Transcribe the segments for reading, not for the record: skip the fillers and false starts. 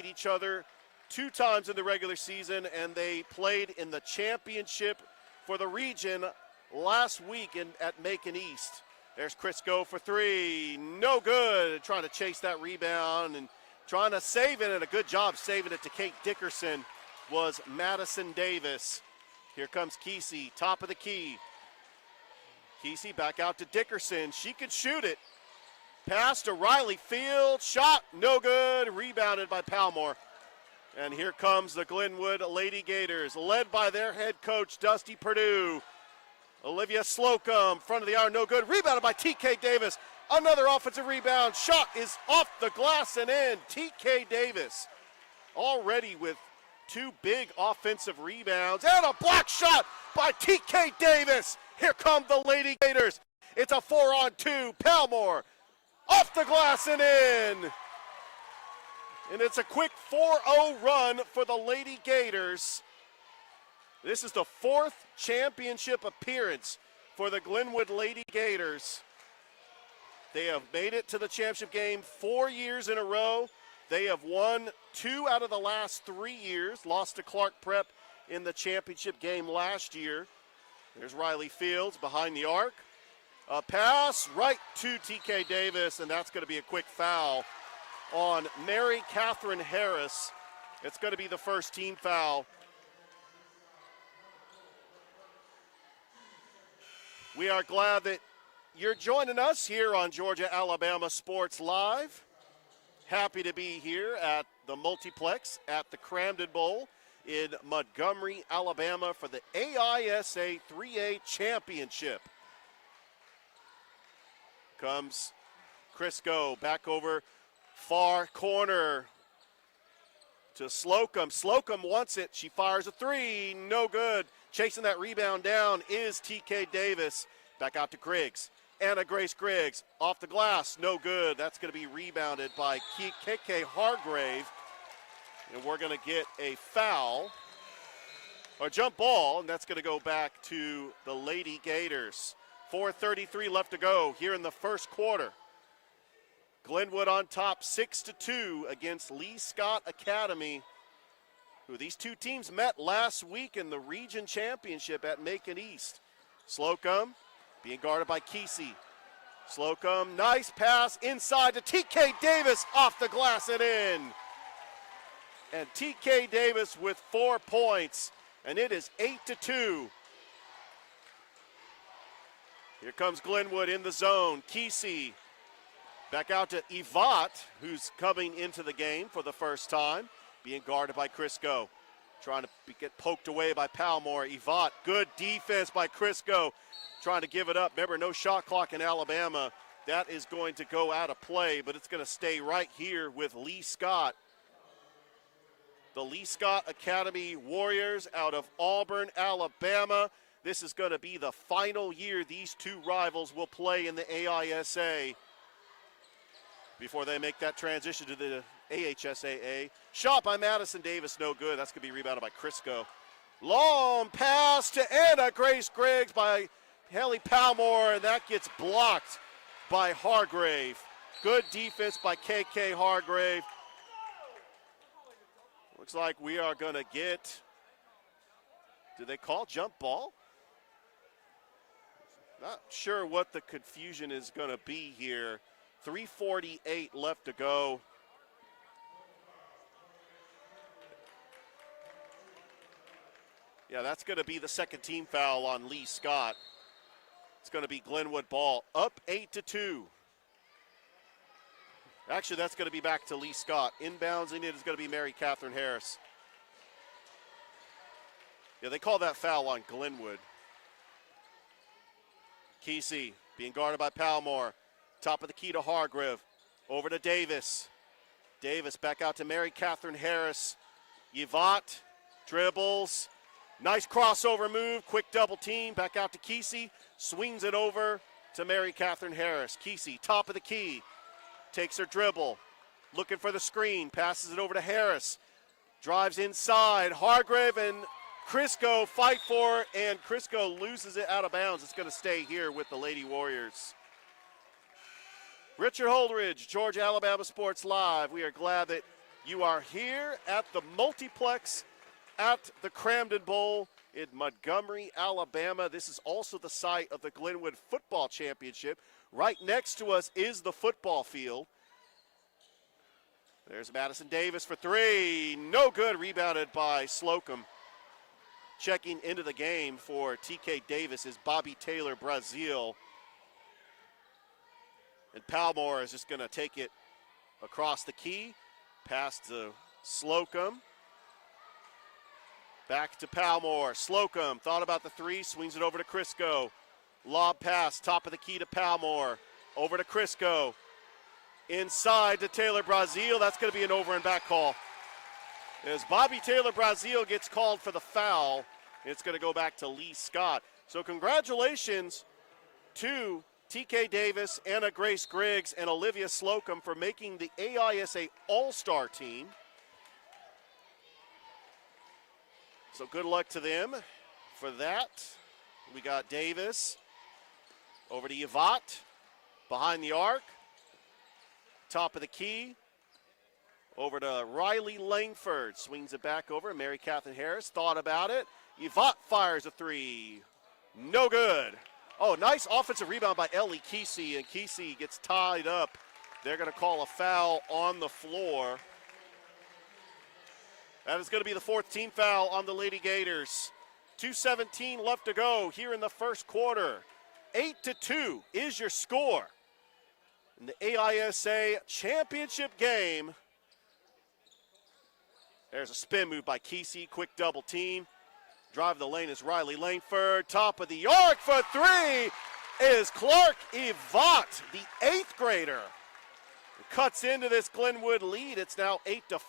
played each other 2 times in the regular season, and they played in the championship for the region last week at Macon East. There's Crisco for 3, no good. Trying to chase that rebound and trying to save it, and a good job saving it to Kate Dickerson was Madison Davis. Here comes Kesey, top of the key. Kesey back out to Dickerson. She could shoot it. Pass to Riley Field. Shot, no good. Rebounded by Palmore. And here comes the Glenwood Lady Gators, led by their head coach, Dusty Perdue. Olivia Slocum, front of the arm, no good. Rebounded by TK Davis. Another offensive rebound. Shot is off the glass and in. TK Davis already with 2 big offensive rebounds. And a block shot by TK Davis. Here come the Lady Gators. It's a 4-on-2. Palmore off the glass and in. And it's a quick 4-0 run for the Lady Gators. This is the 4th championship appearance for the Glenwood Lady Gators. They have made it to the championship game 4 years in a row. They have won 2 out of the last 3 years, lost to Clark Prep in the championship game last year. There's Riley Fields behind the arc. A pass right to TK Davis, and that's going to be a quick foul on Mary Catherine Harris. It's going to be the first team foul. We are glad that you're joining us here on Georgia-Alabama Sports Live. Happy to be here at the multiplex at the Cramden Bowl in Montgomery, Alabama for the AISA 3A Championship. Comes Crisco back over far corner to Slocum. Slocum wants it. She fires a 3. No good. Chasing that rebound down is TK Davis. Back out to Griggs. Anna Grace Griggs off the glass. No good. That's going to be rebounded by KK Hargrave. And we're going to get a foul or jump ball, and that's going to go back to the Lady Gators. 4:33 left to go here in the first quarter. Glenwood on top 6-2 against Lee Scott Academy, who these 2 teams met last week in the region championship at Macon East. Slocum being guarded by Kesey. Slocum, nice pass inside to TK Davis, off the glass and in. And TK Davis with 4 points, and it is 8-2. Here comes Glenwood in the zone. Kesey back out to Yvette, who's coming into the game for the first time, being guarded by Crisco. Trying to get poked away by Palmore. Yvette, good defense by Crisco. Trying to give it up. Remember, no shot clock in Alabama. That is going to go out of play, but it's going to stay right here with Lee Scott. The Lee Scott Academy Warriors out of Auburn, Alabama. This is going to be the final year these 2 rivals will play in the AISA before they make that transition to the AHSAA. Shot by Madison Davis, no good. That's going to be rebounded by Crisco. Long pass to Anna Grace Griggs by Haley Palmore, and that gets blocked by Hargrave. Good defense by KK Hargrave. Looks like we are going to get, do they call jump ball? Not sure what the confusion is going to be here. 3:48 left to go. Yeah, that's going to be the second team foul on Lee Scott. It's going to be Glenwood ball, up 8-2. Actually, that's going to be back to Lee Scott. Inboundsing it is going to be Mary Catherine Harris. Yeah, they call that foul on Glenwood. Kesey being guarded by Palmore. Top of the key to Hargrave. Over to Davis. Davis back out to Mary Catherine Harris. Yvette dribbles. Nice crossover move. Quick double team. Back out to Kesey. Swings it over to Mary Catherine Harris. Kesey, top of the key. Takes her dribble. Looking for the screen. Passes it over to Harris. Drives inside. Hargrave and Crisco fight for it, and Crisco loses it out of bounds. It's going to stay here with the Lady Warriors. Richard Holdridge, Georgia-Alabama Sports Live. We are glad that You are here at the multiplex at the Cramden Bowl in Montgomery, Alabama. This is also the site of the Glenwood Football Championship. Right next to us is the football field. There's Madison Davis for three. No good. Rebounded by Slocum. Checking into the game for TK Davis is Bobby Taylor, Brazil. And Palmore is just going to take it across the key. Pass to Slocum. Back to Palmore. Slocum thought about the three, swings it over to Crisco. Lob pass, top of the key to Palmore. Over to Crisco. Inside to Taylor Brazil. That's going to be an over and back call. As Bobby Taylor Brazil gets called for the foul, it's going to go back to Lee Scott. So congratulations to TK Davis, Anna Grace Griggs, and Olivia Slocum for making the AISA All-Star team. So good luck to them for that. We got Davis over to Yvette, behind the arc, top of the key, over to Riley Langford, swings it back over. Mary Catherine Harris thought about it. Yvette fires a three, no good. Oh, nice offensive rebound by Ellie Kesey, and Kesey gets tied up. They're going to call a foul on the floor. That is going to be the fourth team foul on the Lady Gators. 2:17 left to go here in the first quarter. 8-2 is your score in the AISA championship game. There's a spin move by Kesey, quick double team. Drive the lane is Riley Langford. Top of the arc for three is Clark Yvette, the eighth grader. Cuts into this Glenwood lead. It's now 8-5.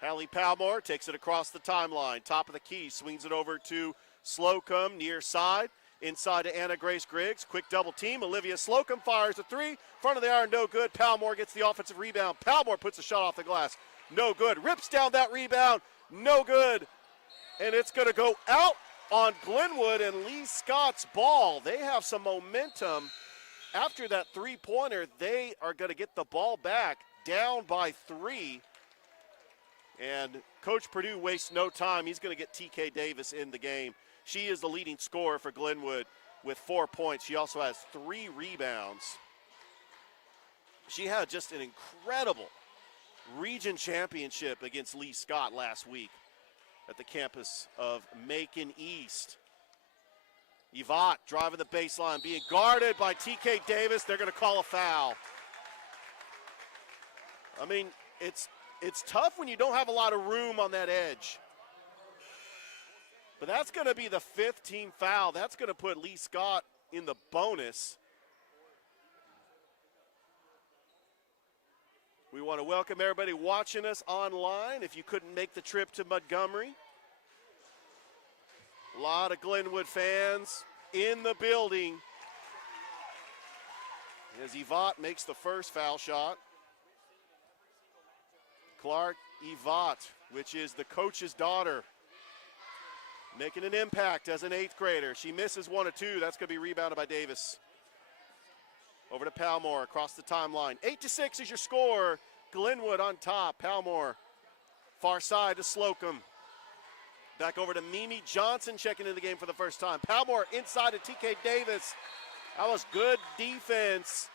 Hallie Palmore takes it across the timeline. Top of the key, swings it over to Slocum, near side. Inside to Anna Grace Griggs. Quick double team. Olivia Slocum fires a three. Front of the iron, no good. Palmore gets the offensive rebound. Palmore puts a shot off the glass. No good. Rips down that rebound. No good. And it's going to go out on Glenwood and Lee Scott's ball. They have some momentum. After that three-pointer, they are going to get the ball back down by three. And Coach Purdue wastes no time. He's going to get TK Davis in the game. She is the leading scorer for Glenwood with 4 points. She also has 3 rebounds. She had just an incredible region championship against Lee Scott last week at the campus of Macon East. Yvette driving the baseline, being guarded by TK Davis. They're going to call a foul. I mean, it's tough when you don't have a lot of room on that edge. But that's going to be the 5th team foul. That's going to put Lee Scott in the bonus. We want to welcome everybody watching us online. If you couldn't make the trip to Montgomery, a lot of Glenwood fans in the building as Yvette makes the first foul shot. Clark Yvette, which is the coach's daughter, making an impact as an 8th grader. She misses 1 or 2. That's going to be rebounded by Davis. Over to Palmore across the timeline. 8-6 is your score. Glenwood on top. Palmore far side to Slocum. Back over to Mimi Johnson checking in the game for the first time. Palmore inside to TK Davis. That was good defense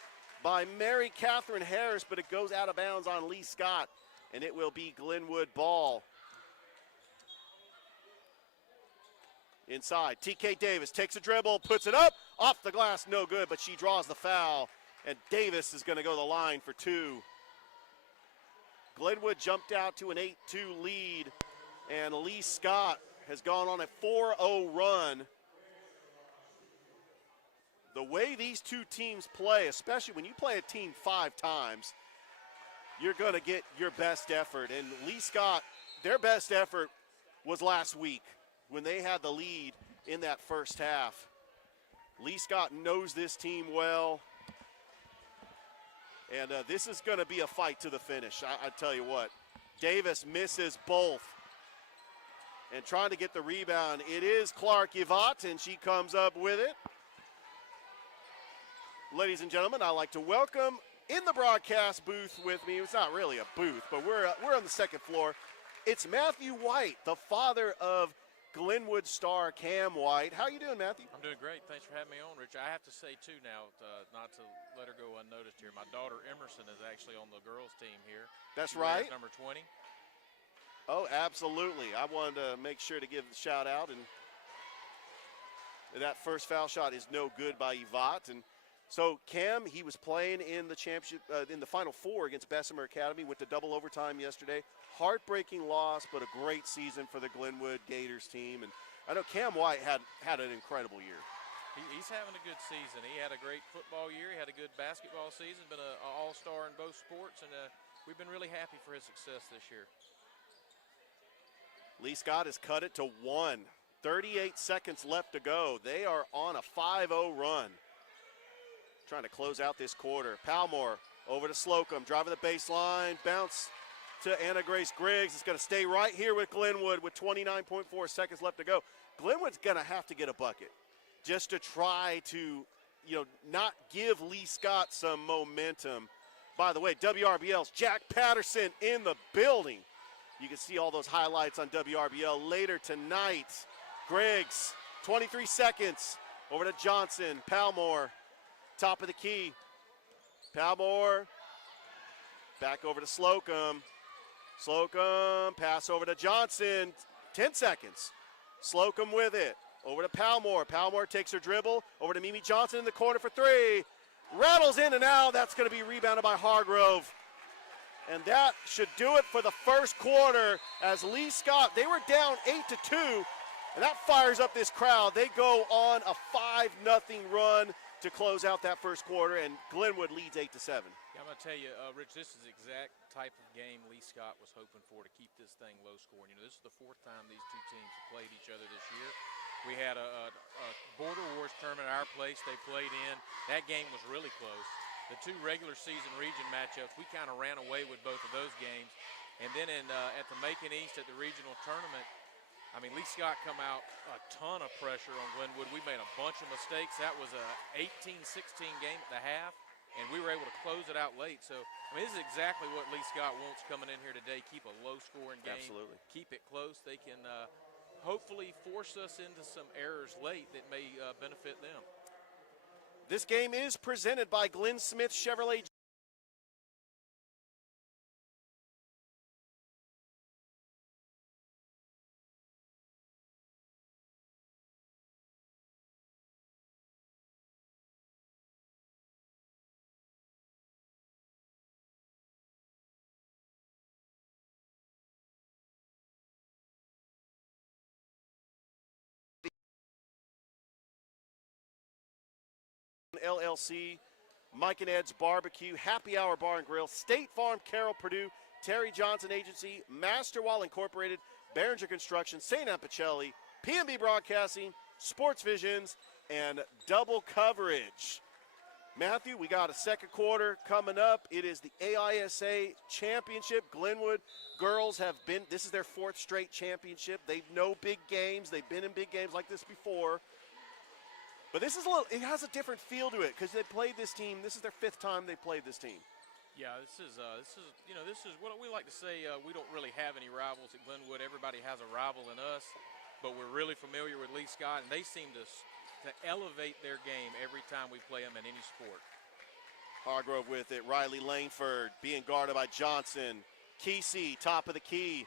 by Mary Catherine Harris, but it goes out of bounds on Lee Scott, and it will be Glenwood ball. Inside, TK Davis takes a dribble, puts it up, off the glass, no good, but she draws the foul, and Davis is going to go to the line for 2. Glenwood jumped out to an 8-2 lead, and Lee Scott has gone on a 4-0 run. The way these two teams play, especially when you play a team 5 times, you're going to get your best effort. And Lee Scott, their best effort was last week when they had the lead in that first half. Lee Scott knows this team well. And this is going to be a fight to the finish, I tell you what. Davis misses both. And trying to get the rebound, it is Clark Yvette, and she comes up with it. Ladies and gentlemen, I'd like to welcome In the broadcast booth with me, it's not really a booth, but we're on the second floor. It's Matthew White, the father of Glenwood star Cam White. How you doing, Matthew? I'm doing great. Thanks for having me on, Rich. I have to say, too, now, not to let her go unnoticed here, my daughter Emerson is actually on the girls' team here. That's she right. Number 20. Oh, absolutely. I wanted to make sure to give the shout out, and that first foul shot is no good by Yvette. And so Cam, he was playing in the championship, in the Final Four against Bessemer Academy, went to double overtime yesterday. Heartbreaking loss, but a great season for the Glenwood Gators team. And I know Cam White had an incredible year. He's having a good season. He had a great football year. He had a good basketball season, been an all-star in both sports, and we've been really happy for his success this year. Lee Scott has cut it to 1. 38 seconds left to go. They are on a 5-0 run. Trying to close out this quarter. Palmore over to Slocum, driving the baseline, bounce to Anna Grace Griggs. It's going to stay right here with Glenwood with 29.4 seconds left to go. Glenwood's going to have to get a bucket just to try to, not give Lee Scott some momentum. By the way, WRBL's Jack Patterson in the building. You can see all those highlights on WRBL later tonight. Griggs, 23 seconds, over to Johnson. Palmore, top of the key. Palmore, back over to Slocum. Slocum, pass over to Johnson, 10 seconds. Slocum with it, over to Palmore. Palmore takes her dribble, over to Mimi Johnson in the corner for three. Rattles in and out, that's gonna be rebounded by Hargrove. And that should do it for the first quarter as Lee Scott, they were down 8-2, and that fires up this crowd. They go on a 5-0 run to close out that first quarter, and Glenwood leads 8-7. Yeah, I'm going to tell you, Rich, this is the exact type of game Lee Scott was hoping for to keep this thing low scoring. This is the fourth time these two teams have played each other this year. We had a Border Wars tournament at our place they played in. That game was really close. The two regular season region matchups, we kind of ran away with both of those games. And then at the Macon East at the regional tournament, Lee Scott come out a ton of pressure on Glenwood. We made a bunch of mistakes. That was a 18-16 game at the half, and we were able to close it out late. So, this is exactly what Lee Scott wants coming in here today, keep a low-scoring game. Absolutely. Keep it close. They can hopefully force us into some errors late that may benefit them. This game is presented by Glenn Smith Chevrolet. LLC, Mike and Ed's Barbecue, Happy Hour Bar and Grill, State Farm, Carroll, Purdue, Terry Johnson Agency, Masterwall Incorporated, Behringer Construction, St. Apicelli, PNB Broadcasting, Sports Visions, and Double Coverage. Matthew, we got a second quarter coming up. It is the AISA Championship. Glenwood girls have been, this is their fourth straight championship. They know big games. They've been in big games like this before. But this is it has a different feel to it because they played this team. This is their fifth time they played this team. Yeah, this is what we like to say. We don't really have any rivals at Glenwood. Everybody has a rival in us, but we're really familiar with Lee Scott, and they seem to elevate their game every time we play them in any sport. Hargrove with it. Riley Langford being guarded by Johnson. Kesey, top of the key.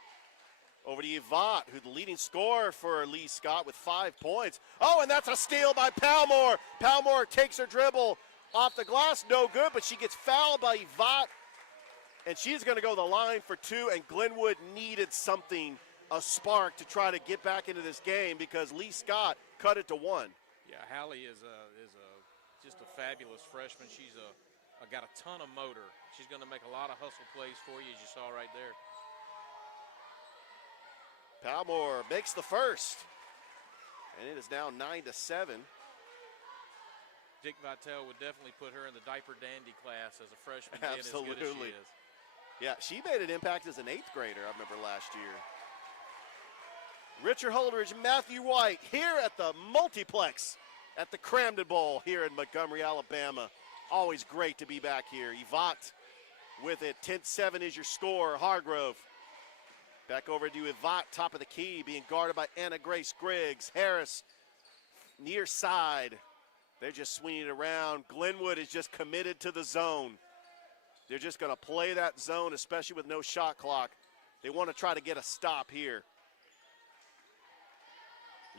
Over to Yvette, who's the leading scorer for Lee Scott with 5 points. Oh, and that's a steal by Palmore. Palmore takes her dribble off the glass, no good, but she gets fouled by Yvette, and she's going to go to the line for two, and Glenwood needed something, a spark, to try to get back into this game because Lee Scott cut it to 1. Yeah, Hallie is just a fabulous freshman. She's got a ton of motor. She's going to make a lot of hustle plays for you, as you saw right there. Palmore makes the first, and it is now 9-7. Dick Vitale would definitely put her in the diaper dandy class as a freshman. Absolutely. As good as she is. Yeah, she made an impact as an 8th grader, I remember last year. Richard Holdridge, Matthew White here at the multiplex at the Cramden Bowl here in Montgomery, Alabama. Always great to be back here. Yvonne with it. 10-7 is your score. Hargrove. Back over to Yvonne, top of the key, being guarded by Anna Grace Griggs. Harris, near side. They're just swinging it around. Glenwood is just committed to the zone. They're just going to play that zone, especially with no shot clock. They want to try to get a stop here.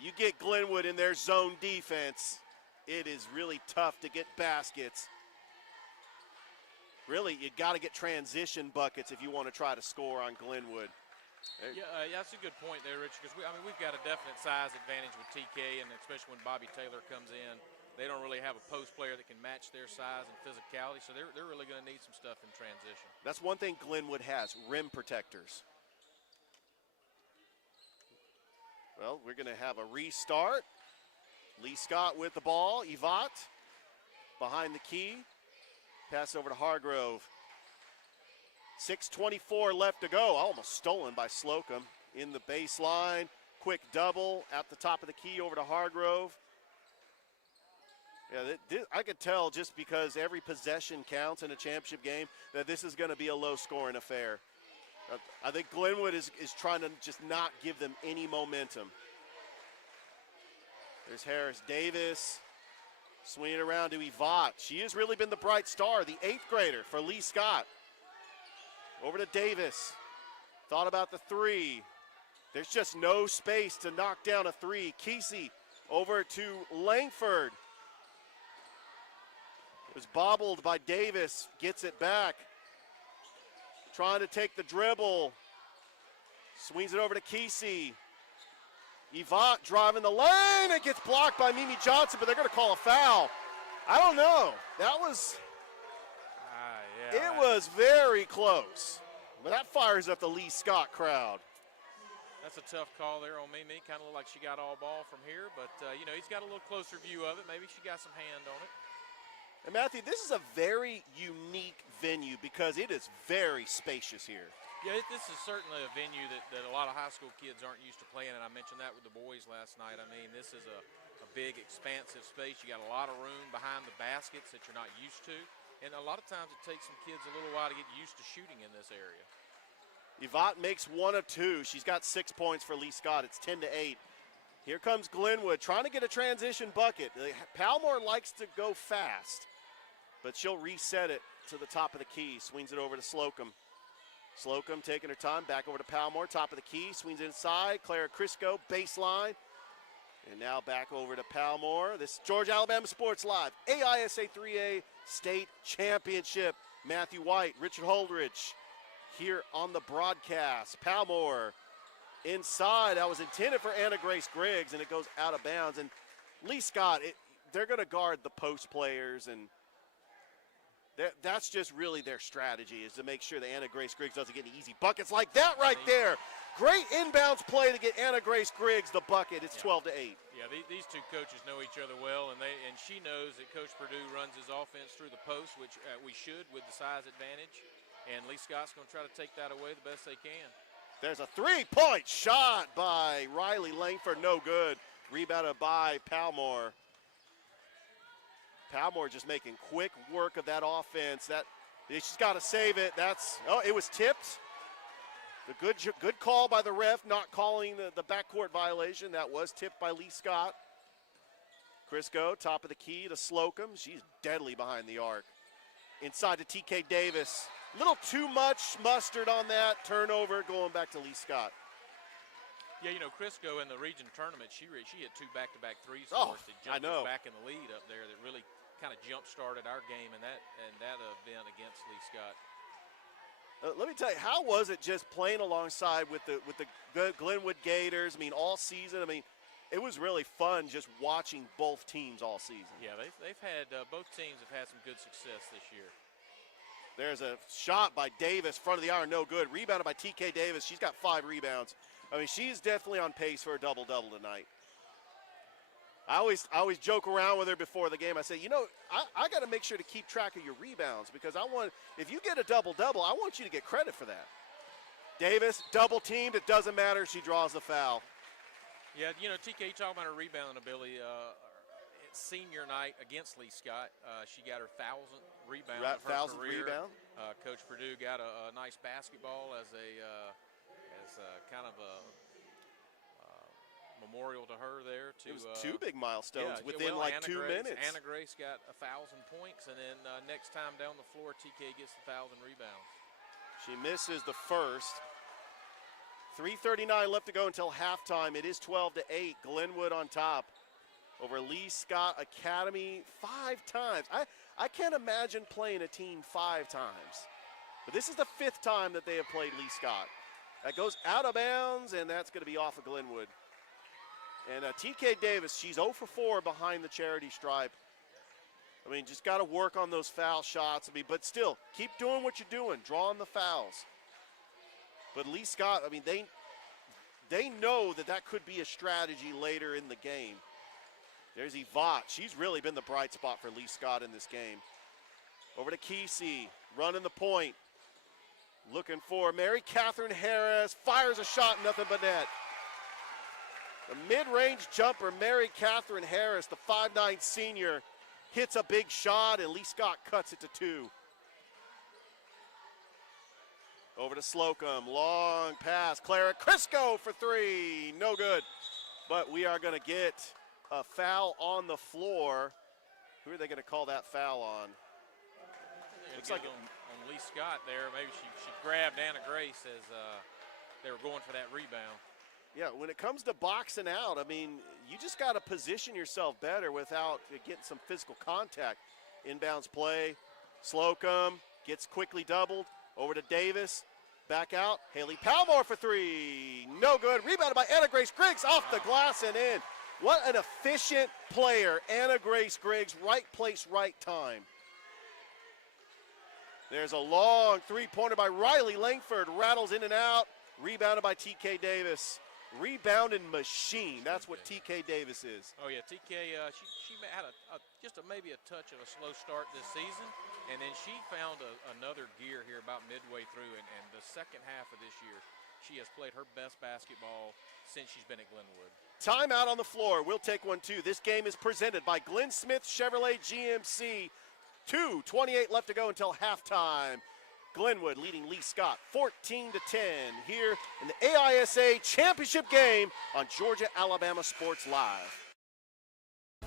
You get Glenwood in their zone defense, it is really tough to get baskets. Really, you got to get transition buckets if you want to try to score on Glenwood. Yeah, that's a good point there, Rich, because we've got a definite size advantage with TK, and especially when Bobby Taylor comes in. They don't really have a post player that can match their size and physicality, so they're really going to need some stuff in transition. That's one thing Glenwood has, rim protectors. Well, we're going to have a restart. Lee Scott with the ball. Yvonne behind the key. Pass over to Hargrove. 6:24 left to go. Almost stolen by Slocum in the baseline. Quick double at the top of the key over to Hargrove. Yeah, I could tell just because every possession counts in a championship game that this is going to be a low-scoring affair. I think Glenwood is trying to just not give them any momentum. There's Harris Davis swinging around to Yvonne. She has really been the bright star, the 8th grader for Lee Scott. Over to Davis. Thought about the three. There's just no space to knock down a three. Kesey over to Langford. It was bobbled by Davis. Gets it back. Trying to take the dribble. Swings it over to Kesey. Yvonne driving the lane. It gets blocked by Mimi Johnson, but they're going to call a foul. I don't know. That was... Yeah, it was very close. But that fires up the Lee Scott crowd. That's a tough call there on Mimi. Kind of looked like she got all ball from here, but, he's got a little closer view of it. Maybe she got some hand on it. And Matthew, this is a very unique venue because it is very spacious here. Yeah, this is certainly a venue that a lot of high school kids aren't used to playing, and I mentioned that with the boys last night. I mean, this is a big, expansive space. You got a lot of room behind the baskets that you're not used to, and a lot of times it takes some kids a little while to get used to shooting in this area. Yvonne makes 1 of 2. She's got 6 points for Lee Scott. It's 10-8. Here comes Glenwood trying to get a transition bucket. Palmore likes to go fast, but she'll reset it to the top of the key. Swings it over to Slocum. Slocum taking her time, back over to Palmore, top of the key, swings inside. Clara Crisco, baseline. And now back over to Palmore. This is Georgia Alabama Sports Live, AISA 3A State Championship. Matthew White, Richard Holdridge here on the broadcast. Palmore inside. That was intended for Anna Grace Griggs, and it goes out of bounds. And Lee Scott, they're going to guard the post players, and that's just really their strategy, is to make sure that Anna Grace Griggs doesn't get any easy buckets like that right there. Great inbounds play to get Anna Grace Griggs the bucket. It's 12-8. Yeah, these two coaches know each other well, and she knows that Coach Purdue runs his offense through the post, which we should with the size advantage. And Lee Scott's going to try to take that away the best they can. There's a three-point shot by Riley Langford. No good. Rebounded by Palmore. Palmore just making quick work of that offense. She's got to save it. It was tipped. The good call by the ref, not calling the backcourt violation. That was tipped by Lee Scott. Crisco, top of the key to Slocum. She's deadly behind the arc. Inside to TK Davis. Little too much mustard on that turnover, going back to Lee Scott. Yeah, Crisco in the region tournament, she hit 2 back-to-back threes for us to I jump know. us back in the lead up there. That really kind of jump-started our game in that event against Lee Scott. Let me tell you, how was it just playing alongside with the Glenwood Gators? I mean, all season. I mean, it was really fun just watching both teams all season. Yeah, they've had both teams have had some good success this year. There's a shot by Davis, front of the iron, no good. Rebounded by TK Davis. She's got 5 rebounds. I mean, she's definitely on pace for a double-double tonight. I always joke around with her before the game. I say, I got to make sure to keep track of your rebounds, because if you get a double-double, I want you to get credit for that. Davis, double-teamed. It doesn't matter. She draws the foul. Yeah, TK, you talking about her rebounding ability. senior night against Lee Scott. She got her 1,000th rebound Right, of her 1,000th career. rebound. Coach Purdue got a nice basketball as a kind of a memorial to her there. It was two big milestones within like Anna 2 Grace, minutes. Anna Grace got 1,000 points, and then next time down the floor, TK gets 1,000 rebounds. She misses the first. 3:39 left to go until halftime. It is 12-8. Glenwood on top over Lee Scott Academy 5 times. I can't imagine playing a team 5 times. But this is the 5th time that they have played Lee Scott. That goes out of bounds, and that's going to be off of Glenwood. And TK Davis, she's 0 for 4 behind the charity stripe. I mean, just got to work on those foul shots. I mean, but still, keep doing what you're doing, drawing the fouls. But Lee Scott, I mean, they know that could be a strategy later in the game. There's Yvonne. She's really been the bright spot for Lee Scott in this game. Over to Kesey, running the point. Looking for Mary Catherine Harris, fires a shot, nothing but net. The mid-range jumper, Mary Catherine Harris, the 5'9" senior, hits a big shot, and Lee Scott cuts it to 2. Over to Slocum, long pass. Clara Crisco for 3, no good. But we are going to get a foul on the floor. Who are they going to call that foul on? Looks like on Lee Scott there. Maybe she grabbed Anna Grace as they were going for that rebound. Yeah, when it comes to boxing out, I mean, you just got to position yourself better without getting some physical contact. Inbounds play. Slocum gets quickly doubled. Over to Davis. Back out. Haley Palmore for 3. No good. Rebounded by Anna Grace Griggs off the glass and in. What an efficient player, Anna Grace Griggs. Right place, right time. There's a long three-pointer by Riley Langford. Rattles in and out. Rebounded by TK Davis. Rebounding machine. That's what TK Davis is. Oh, yeah. TK, she had just maybe a touch of a slow start this season, and then she found another gear here about midway through, and the second half of this year, she has played her best basketball since she's been at Glenwood. Timeout on the floor. We'll take one, too. This game is presented by Glenn Smith Chevrolet GMC. 2:28 left to go until halftime. Glenwood leading Lee Scott 14-10 here in the AISA championship game on Georgia-Alabama Sports Live.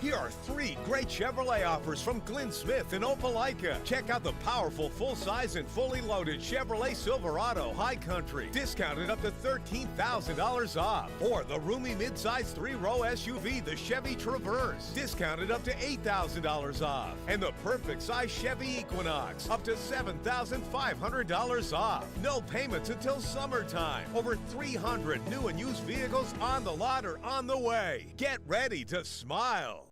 Here are 3 great Chevrolet offers from Glenn Smith in Opelika. Check out the powerful full-size and fully loaded Chevrolet Silverado High Country, discounted up to $13,000 off. Or the roomy midsize 3-row SUV, the Chevy Traverse, discounted up to $8,000 off. And the perfect size Chevy Equinox, up to $7,500 off. No payments until summertime. Over 300 new and used vehicles on the lot or on the way. Get ready to smile.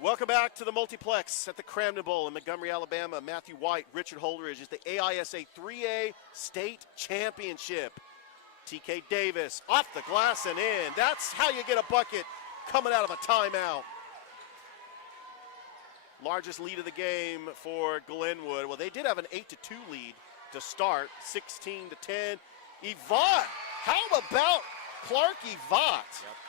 Welcome back to the multiplex at the Cramden Bowl in Montgomery, Alabama. Matthew White, Richard Holdridge is the AISA 3A State Championship. TK Davis off the glass and in. That's how you get a bucket coming out of a timeout. Largest lead of the game for Glenwood. Well, they did have an 8-2 lead to start, 16-10. Yvonne, how about Clark Yvonne?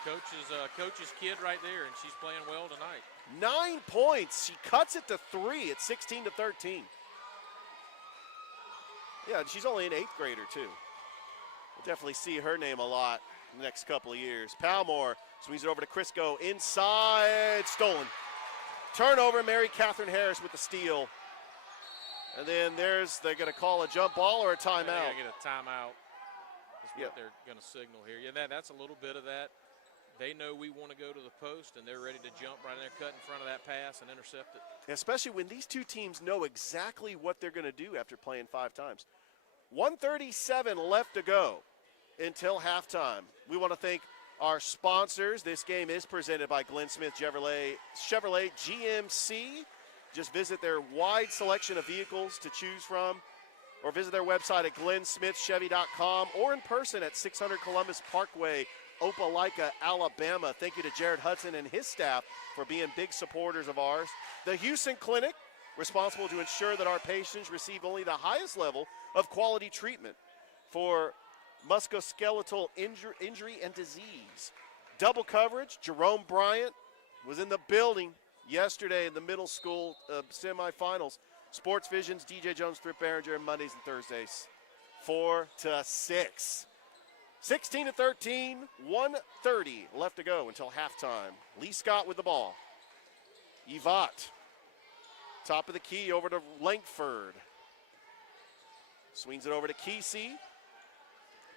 Yep, coach's kid right there, and she's playing well tonight. 9 points. She cuts it to 3 at 16-13. Yeah, she's only an 8th grader, too. We'll definitely see her name a lot in the next couple of years. Palmore swings it over to Crisco. Inside, stolen. Turnover, Mary Catherine Harris with the steal. And then they're going to call a jump ball or a timeout. They're going to get a timeout. That's what they're going to signal here. Yeah, that's a little bit of that. They know we want to go to the post, and they're ready to jump right in there, cut in front of that pass, and intercept it. Especially when these two teams know exactly what they're going to do after playing 5 times. 1:37 left to go until halftime. We want to thank our sponsors. This game is presented by Glenn Smith Chevrolet GMC. Just visit their wide selection of vehicles to choose from, or visit their website at glennsmithchevy.com, or in person at 600 Columbus Parkway, Opelika, Alabama. Thank you to Jared Hudson and his staff for being big supporters of ours. The Houston Clinic, responsible to ensure that our patients receive only the highest level of quality treatment for musculoskeletal injury and disease. double coverage. Jerome Bryant was in the building yesterday in the middle school semifinals. Sports Vision's DJ Jones, Thrift Behringer, Mondays and Thursdays, 4 to 6. 16-13, 1:30 left to go until halftime. Lee Scott with the ball. Yvette, top of the key over to Langford. Swings it over to Kesey.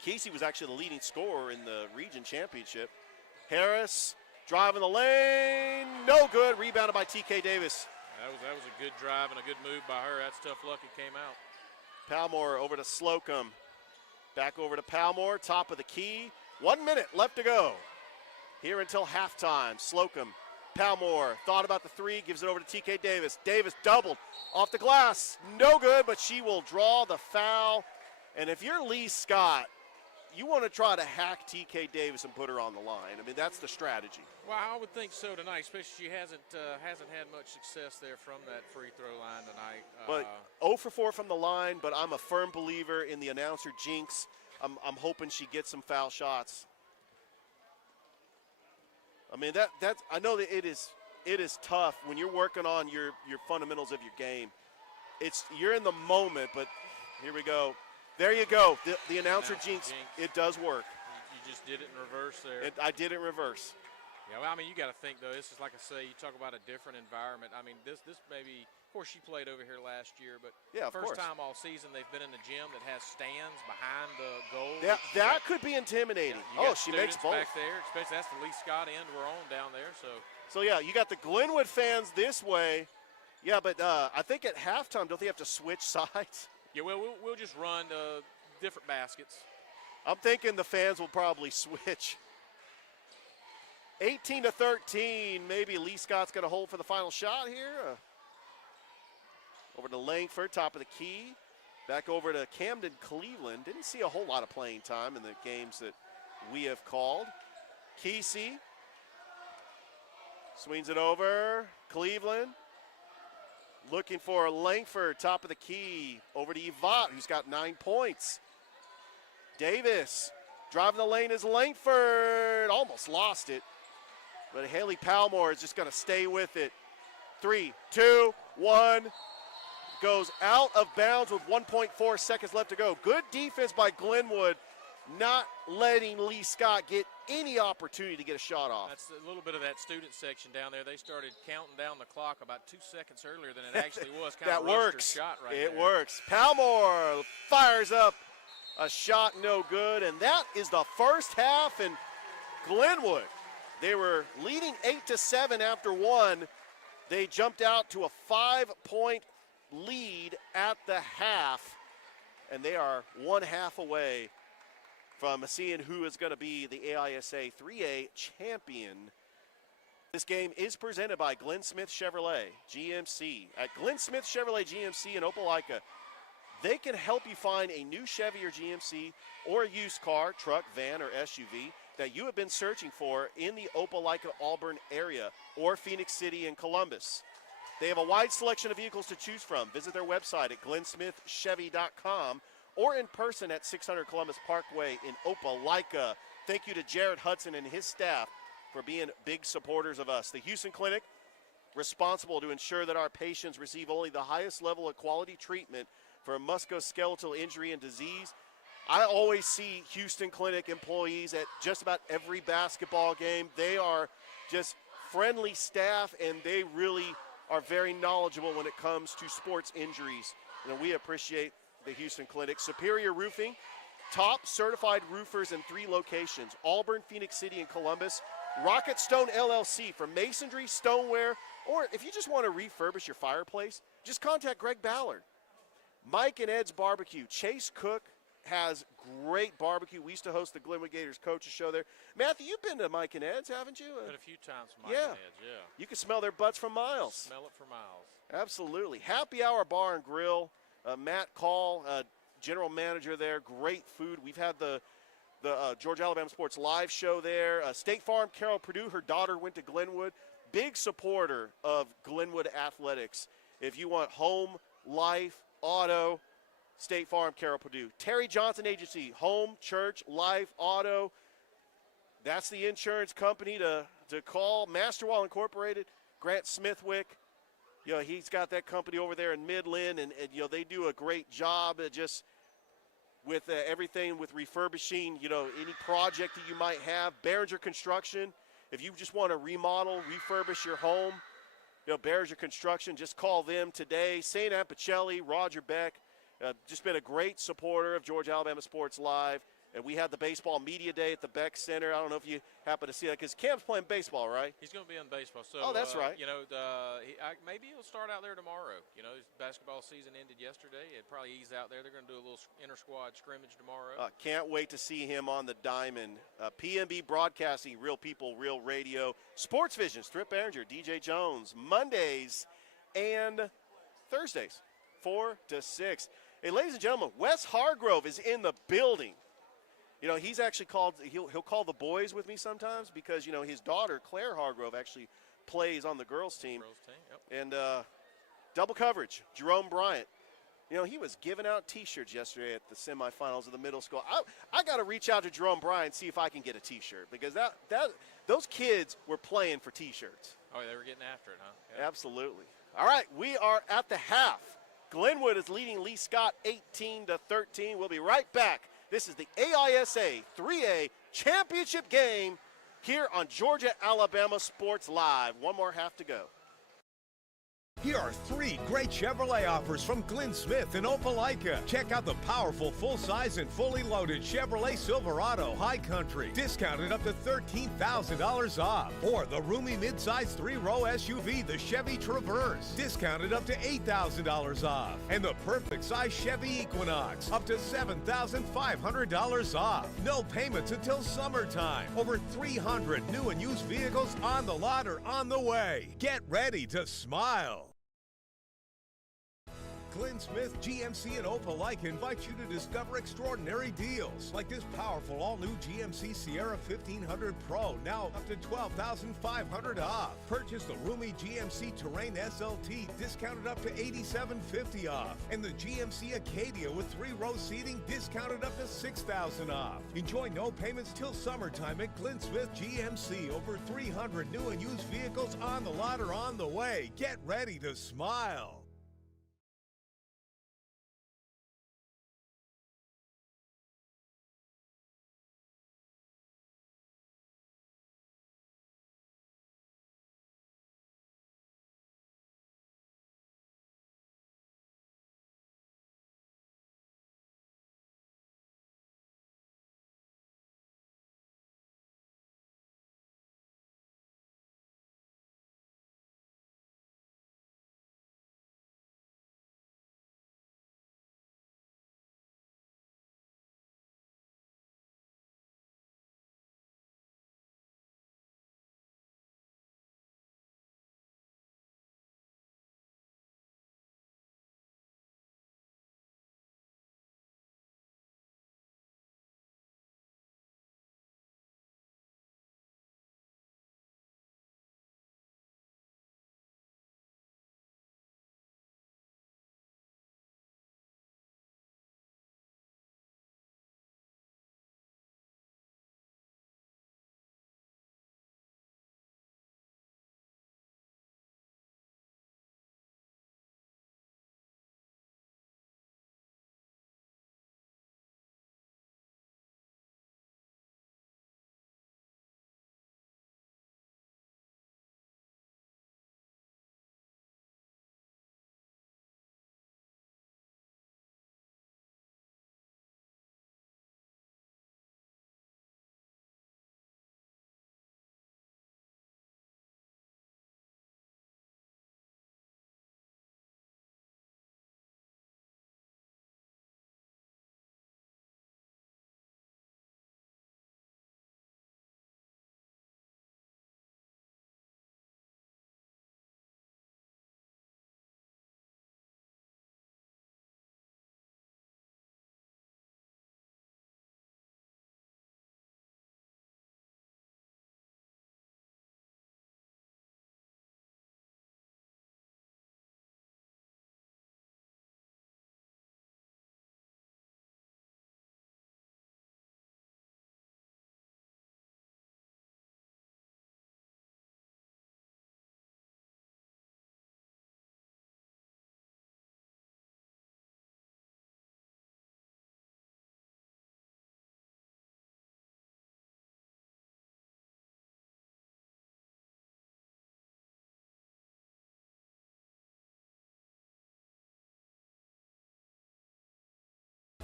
Kesey was actually the leading scorer in the region championship. Harris driving the lane, no good. Rebounded by T.K. Davis. That was a good drive and a good move by her. That's tough luck. It came out. Palmore over to Slocum. Back over to Palmore, top of the key. 1 minute left to go here until halftime. Slocum, Palmore thought about the three, gives it over to T.K. Davis. Davis doubled off the glass, no good, but she will draw the foul. And if you're Lee Scott, you want to try to hack T.K. Davis and put her on the line. I mean, that's the strategy. Well, I would think so tonight, especially she hasn't had much success there from that free throw line tonight. But 0 for 4 from the line, but I'm a firm believer in the announcer jinx. I'm hoping she gets some foul shots. I mean, that's I know that it is tough when you're working on your fundamentals of your game. You're in the moment, but here we go. There you go. The announcer jinx. It does work. You just did it in reverse there. I did it in reverse. Yeah, well, I mean, you got to think, though, this is, like I say, you talk about a different environment. I mean, this maybe, of course, she played over here last year, but yeah, first time all season they've been in a gym that has stands behind the goal. That could be intimidating. Yeah, she makes both. Back there, especially that's the Lee Scott end we're on down there. So yeah, you got the Glenwood fans this way. Yeah, but I think at halftime, don't they have to switch sides? Yeah, well, we'll just run different baskets. I'm thinking the fans will probably switch. 18-13, maybe Lee Scott's going to hold for the final shot here. Over to Langford, top of the key. Back over to Camden Cleveland. Didn't see a whole lot of playing time in the games that we have called. Kesey swings it over. Cleveland looking for Langford, top of the key. Over to Yvette, who's got 9 points. Davis driving the lane is Langford. Almost lost it. But Haley Palmore is just going to stay with it. 3, 2, 1. Goes out of bounds with 1.4 seconds left to go. Good defense by Glenwood, not letting Lee Scott get any opportunity to get a shot off. That's a little bit of that student section down there. They started counting down the clock about 2 seconds earlier than it actually was. That works. Shot right it there. works. Palmore fires up a shot, no good. And that is the first half. And Glenwood, they were leading 8-7 after one. They jumped out to a 5-point lead at the half, and they are 1 half away from seeing who is going to be the AISA 3A champion. This game is presented by Glenn Smith Chevrolet GMC. At Glenn Smith Chevrolet GMC in Opelika, they can help you find a new Chevy or GMC or a used car, truck, van, or SUV that you have been searching for in the Opelika-Auburn area or Phoenix City and Columbus. They have a wide selection of vehicles to choose from. Visit their website at glensmithchevy.com or in person at 600 Columbus Parkway in Opelika. Thank you to Jared Hudson and his staff for being big supporters of us. The Houston Clinic, responsible to ensure that our patients receive only the highest level of quality treatment for musculoskeletal injury and disease. I always see Houston Clinic employees at just about every basketball game. They are just friendly staff, and they really are very knowledgeable when it comes to sports injuries. And we appreciate the Houston Clinic. Superior Roofing, top certified roofers in 3 locations: Auburn, Phoenix City, and Columbus. Rocket Stone LLC for masonry, stoneware, or if you just want to refurbish your fireplace, just contact Greg Ballard. Mike and Ed's Barbecue. Chase Cook has great barbecue. We used to host the Glenwood Gators coaches show there. Matthew, you've been to Mike and Ed's, haven't you? Been a few times to Mike and Ed's, yeah. You can smell their butts from miles. Smell it for miles. Absolutely. Happy Hour Bar and Grill. Matt Call, general manager there. Great food. We've had the Georgia Alabama Sports Live show there. State Farm, Carol Purdue, her daughter went to Glenwood. Big supporter of Glenwood athletics. If you want home, life, auto, State Farm, Carol Purdue. Terry Johnson Agency, home, church, life, auto. That's the insurance company to call. Masterwall Incorporated, Grant Smithwick. You know, he's got that company over there in Midland, and you know, they do a great job at just with everything with refurbishing, you know, any project that you might have. Behringer Construction, if you just want to remodel, refurbish your home, you know, Behringer Construction, just call them today. St. Appicelli, Roger Beck, just been a great supporter of Georgia Alabama Sports Live. And we had the baseball media day at the Beck Center. I don't know if you happen to see that because Cam's playing baseball, right? He's going to be on baseball. So, oh, that's right. You know, maybe he'll start out there tomorrow. You know, his basketball season ended yesterday. It'd probably ease out there. They're going to do a little inter-squad scrimmage tomorrow. Can't wait to see him on the diamond. PMB Broadcasting, Real People, Real Radio. Sports Vision, Strip Behringer, DJ Jones, Mondays and Thursdays, 4 to 6. Hey, ladies and gentlemen, Wes Hargrove is in the building. You know, he's actually called, he'll call the boys with me sometimes because, you know, his daughter, Claire Hargrove, actually plays on the girls' team. Yep. And double coverage, Jerome Bryant. You know, he was giving out T-shirts yesterday at the semifinals of the middle school. I got to reach out to Jerome Bryant and see if I can get a T-shirt because those kids were playing for T-shirts. Oh, they were getting after it, huh? Yep. Absolutely. All right, we are at the half. Glenwood is leading Lee Scott 18-13. We'll be right back. This is the AISA 3A championship game here on Georgia Alabama Sports Live. One more half to go. Here are 3 great Chevrolet offers from Glenn Smith in Opelika. Check out the powerful full-size and fully loaded Chevrolet Silverado High Country, discounted up to $13,000 off. Or the roomy midsize 3-row SUV, the Chevy Traverse, discounted up to $8,000 off. And the perfect size Chevy Equinox, up to $7,500 off. No payments until summertime. Over 300 new and used vehicles on the lot or on the way. Get ready to smile. Glenn Smith GMC in Opelika invites you to discover extraordinary deals like this powerful all-new GMC Sierra 1500 Pro, now up to $12,500 off. Purchase the roomy GMC Terrain SLT, discounted up to $8,750 off. And the GMC Acadia with 3-row seating, discounted up to $6,000 off. Enjoy no payments till summertime at Glenn Smith GMC. Over 300 new and used vehicles on the lot or on the way. Get ready to smile.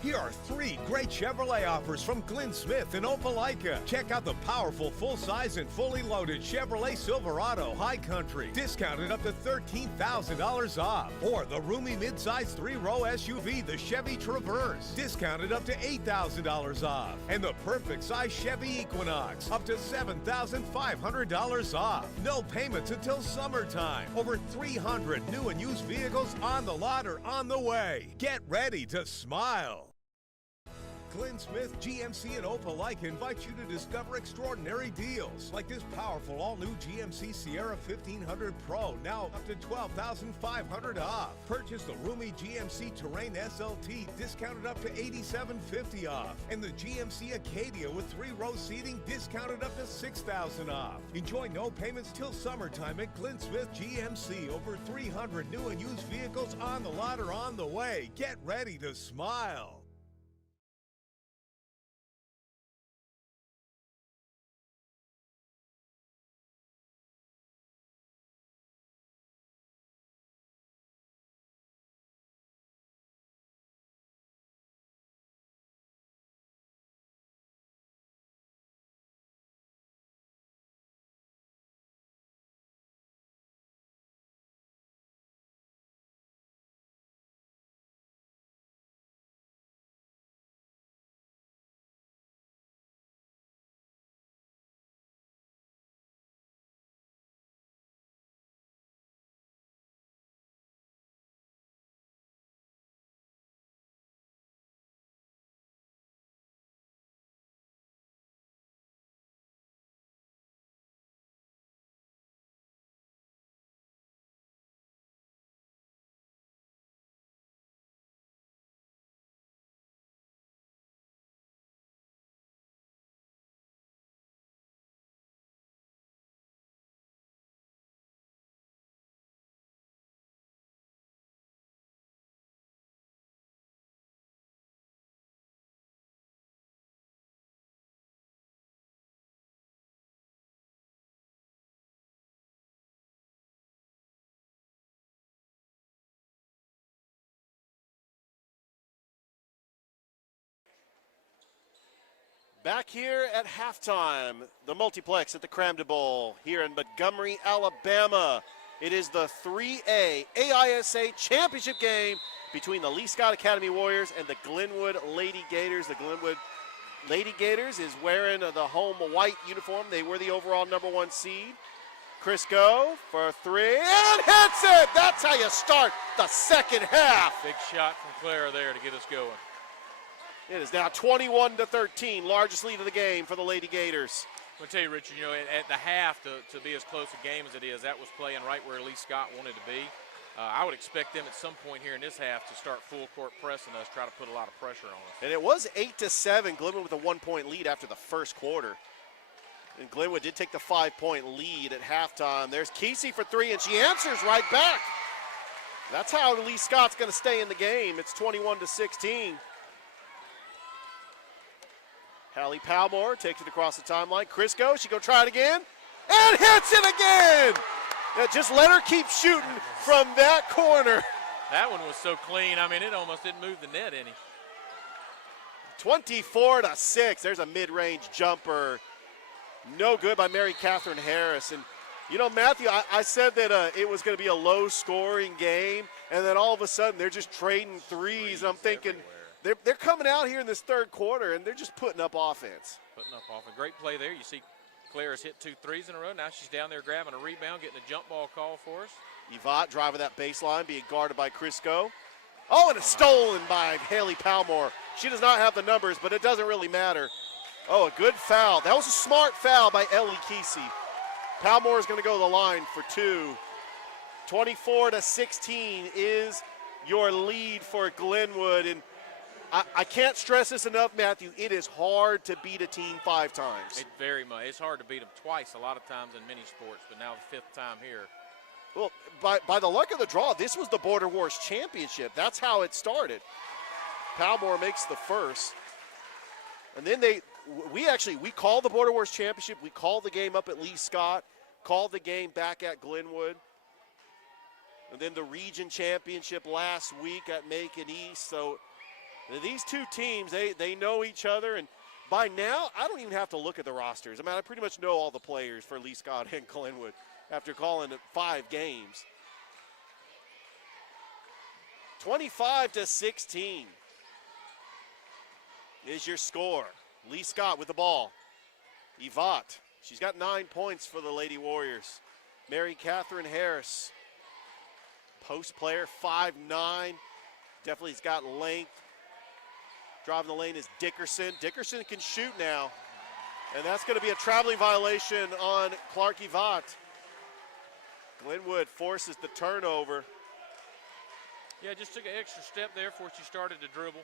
Here are 3 great Chevrolet offers from Glenn Smith in Opelika. Check out the powerful full-size and fully loaded Chevrolet Silverado High Country, discounted up to $13,000 off. Or the roomy midsize 3-row SUV, the Chevy Traverse, discounted up to $8,000 off. And the perfect size Chevy Equinox, up to $7,500 off. No payments until summertime. Over 300 new and used vehicles on the lot or on the way. Get ready to smile. Glenn Smith GMC in Opelika invites you to discover extraordinary deals like this powerful all-new GMC Sierra 1500 Pro, now up to $12,500 off. Purchase the roomy GMC Terrain SLT, discounted up to $8,750 off. And the GMC Acadia with 3-row seating, discounted up to $6,000 off. Enjoy no payments till summertime at Glenn Smith GMC. Over 300 new and used vehicles on the lot or on the way. Get ready to smile. Back here at halftime, the multiplex at the Cram de Bowl here in Montgomery, Alabama. It is the 3A AISA championship game between the Lee Scott Academy Warriors and the Glenwood Lady Gators. The Glenwood Lady Gators is wearing the home white uniform. They were the overall #1 seed. Crisco for 3 and hits it. That's how you start the second half. Big shot from Clara there to get us going. It is now 21-13, largest lead of the game for the Lady Gators. I'm going to tell you, Richard, at the half, to be as close a game as it is, that was playing right where Lee Scott wanted to be. I would expect them at some point here in this half to start full court pressing us, try to put a lot of pressure on us. And it was 8-7, Glenwood with a 1-point lead after the first quarter. And Glenwood did take the 5-point lead at halftime. There's Kesey for 3, and she answers right back. That's how Lee Scott's going to stay in the game. It's 21-16. Hallie Palmore takes it across the timeline. Crisco, she go try it again, and hits it again! Now just let her keep shooting from that corner. That one was so clean, I mean, it almost didn't move the net any. 24-6, there's a mid-range jumper. No good by Mary Catherine Harris. And, Matthew, I said that it was going to be a low-scoring game, and then all of a sudden they're just trading threes. And I'm thinking, everywhere. They're coming out here in this third quarter, and they're just putting up offense. Putting up offense. Great play there. You see Claire's hit 2 threes in a row. Now she's down there grabbing a rebound, getting a jump ball call for us. Yvette driving that baseline, being guarded by Crisco. Oh, and it's stolen by Haley Palmore. She does not have the numbers, but it doesn't really matter. Oh, a good foul. That was a smart foul by Ellie Kesey. Palmore is going to go to the line for 2. 24-16 is your lead for Glenwood. And I can't stress this enough, Matthew. It is hard to beat a team 5 times. It very much. It's hard to beat them twice a lot of times in many sports, but now the 5th time here. Well, by the luck of the draw, this was the Border Wars Championship. That's how it started. Palmore makes the first. And then we called the Border Wars Championship. We called the game up at Lee Scott, called the game back at Glenwood. And then the region championship last week at Macon East. So These two teams, they know each other, and by now, I don't even have to look at the rosters. I mean, I pretty much know all the players for Lee Scott and Glenwood after calling it 5 games. 25-16 is your score. Lee Scott with the ball. Yvette, she's got 9 points for the Lady Warriors. Mary Catherine Harris, post player, 5'9". Definitely has got length. Driving the lane is Dickerson. Dickerson can shoot now. And that's going to be a traveling violation on Clark Yvette. Glenwood forces the turnover. Yeah, just took an extra step there before she started to dribble.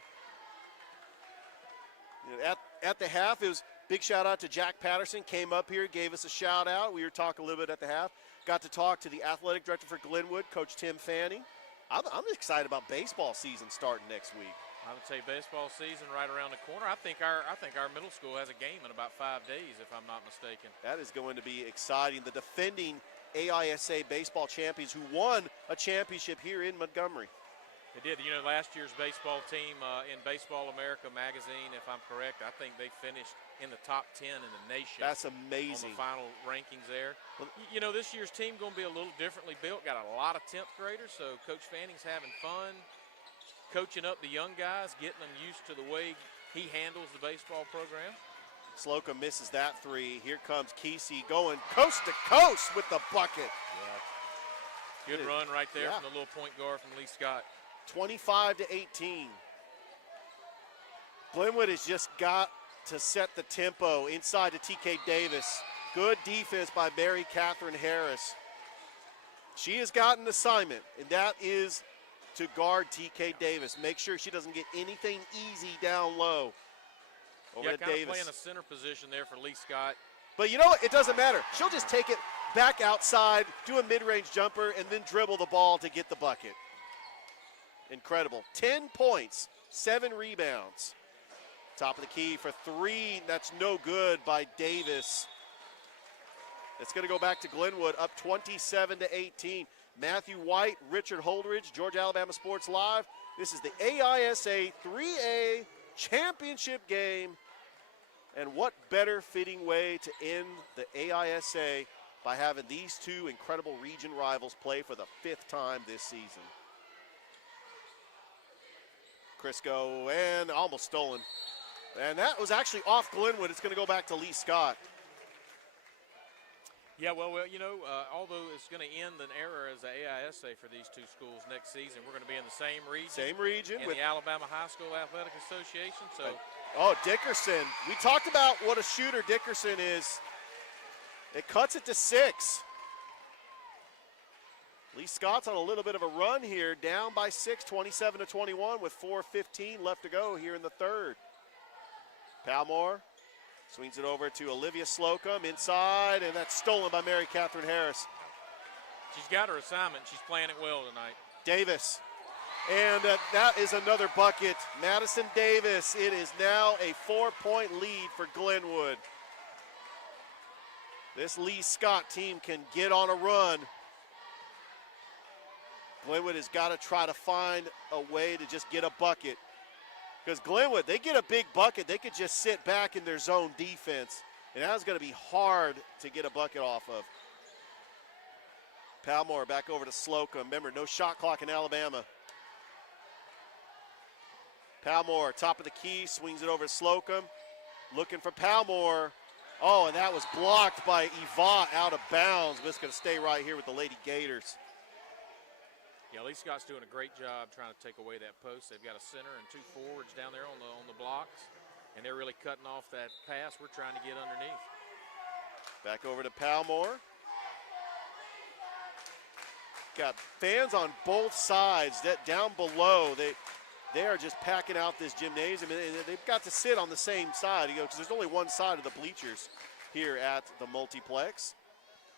At the half, it was big shout out to Jack Patterson. Came up here, gave us a shout out. We were talking a little bit at the half. Got to talk to the athletic director for Glenwood, Coach Tim Fanning. I'm excited about baseball season starting next week. I would say baseball season right around the corner. I think our middle school has a game in about 5 days, if I'm not mistaken. That is going to be exciting. The defending AISA baseball champions who won a championship here in Montgomery. They did. You know, last year's baseball team in Baseball America magazine, if I'm correct, I think they finished in the top 10 in the nation. That's amazing. On the final rankings there. You know, this year's team going to be a little differently built. Got a lot of 10th graders, so Coach Fanning's having fun coaching up the young guys, getting them used to the way he handles the baseball program. Slocum misses that 3. Here comes Kesey going coast to coast with the bucket. Yeah. Good run right there from the little point guard from Lee Scott. 25-18. Glenwood has just got to set the tempo inside to TK Davis. Good defense by Mary Catherine Harris. She has got an assignment, and that is to guard TK Davis. Make sure she doesn't get anything easy down low. Over to kind Davis. Of playing a center position there for Lee Scott. But you know what? It doesn't matter. She'll just take it back outside, do a mid-range jumper, and then dribble the ball to get the bucket. Incredible. 10 points, 7 rebounds. Top of the key for 3. That's no good by Davis. It's going to go back to Glenwood, up 27-18. Matthew White, Richard Holdridge, Georgia Alabama Sports Live. This is the AISA 3A championship game. And what better fitting way to end the AISA by having these two incredible region rivals play for the 5th time this season. Crisco, and almost stolen. And that was actually off Glenwood. It's going to go back to Lee Scott. Yeah, well, you know, although it's going to end an era as the AISA for these two schools next season, we're going to be in the same region. Same region. In the Alabama High School Athletic Association. So, oh, Dickerson. We talked about what a shooter Dickerson is. It cuts it to 6. Lee Scott's on a little bit of a run here, down by 6, 27-21 with 4:15 left to go here in the 3rd. Palmore swings it over to Olivia Slocum inside, and that's stolen by Mary Catherine Harris. She's got her assignment. She's playing it well tonight. Davis, and that is another bucket. Madison Davis. It is now a 4-point lead for Glenwood. This Lee Scott team can get on a run. Glenwood has got to try to find a way to just get a bucket. Because Glenwood, they get a big bucket, they could just sit back in their zone defense. And that's going to be hard to get a bucket off of. Palmore back over to Slocum. Remember, no shot clock in Alabama. Palmore, top of the key, swings it over to Slocum. Looking for Palmore. Oh, and that was blocked by Yvette out of bounds. But it's going to stay right here with the Lady Gators. Yeah, Lee Scott's doing a great job trying to take away that post. They've got a center and 2 forwards down there on the blocks, and they're really cutting off that pass. We're trying to get underneath. Back over to Palmore. Got fans on both sides. That down below, they are just packing out this gymnasium, and they've got to sit on the same side, because there's only one side of the bleachers here at the multiplex.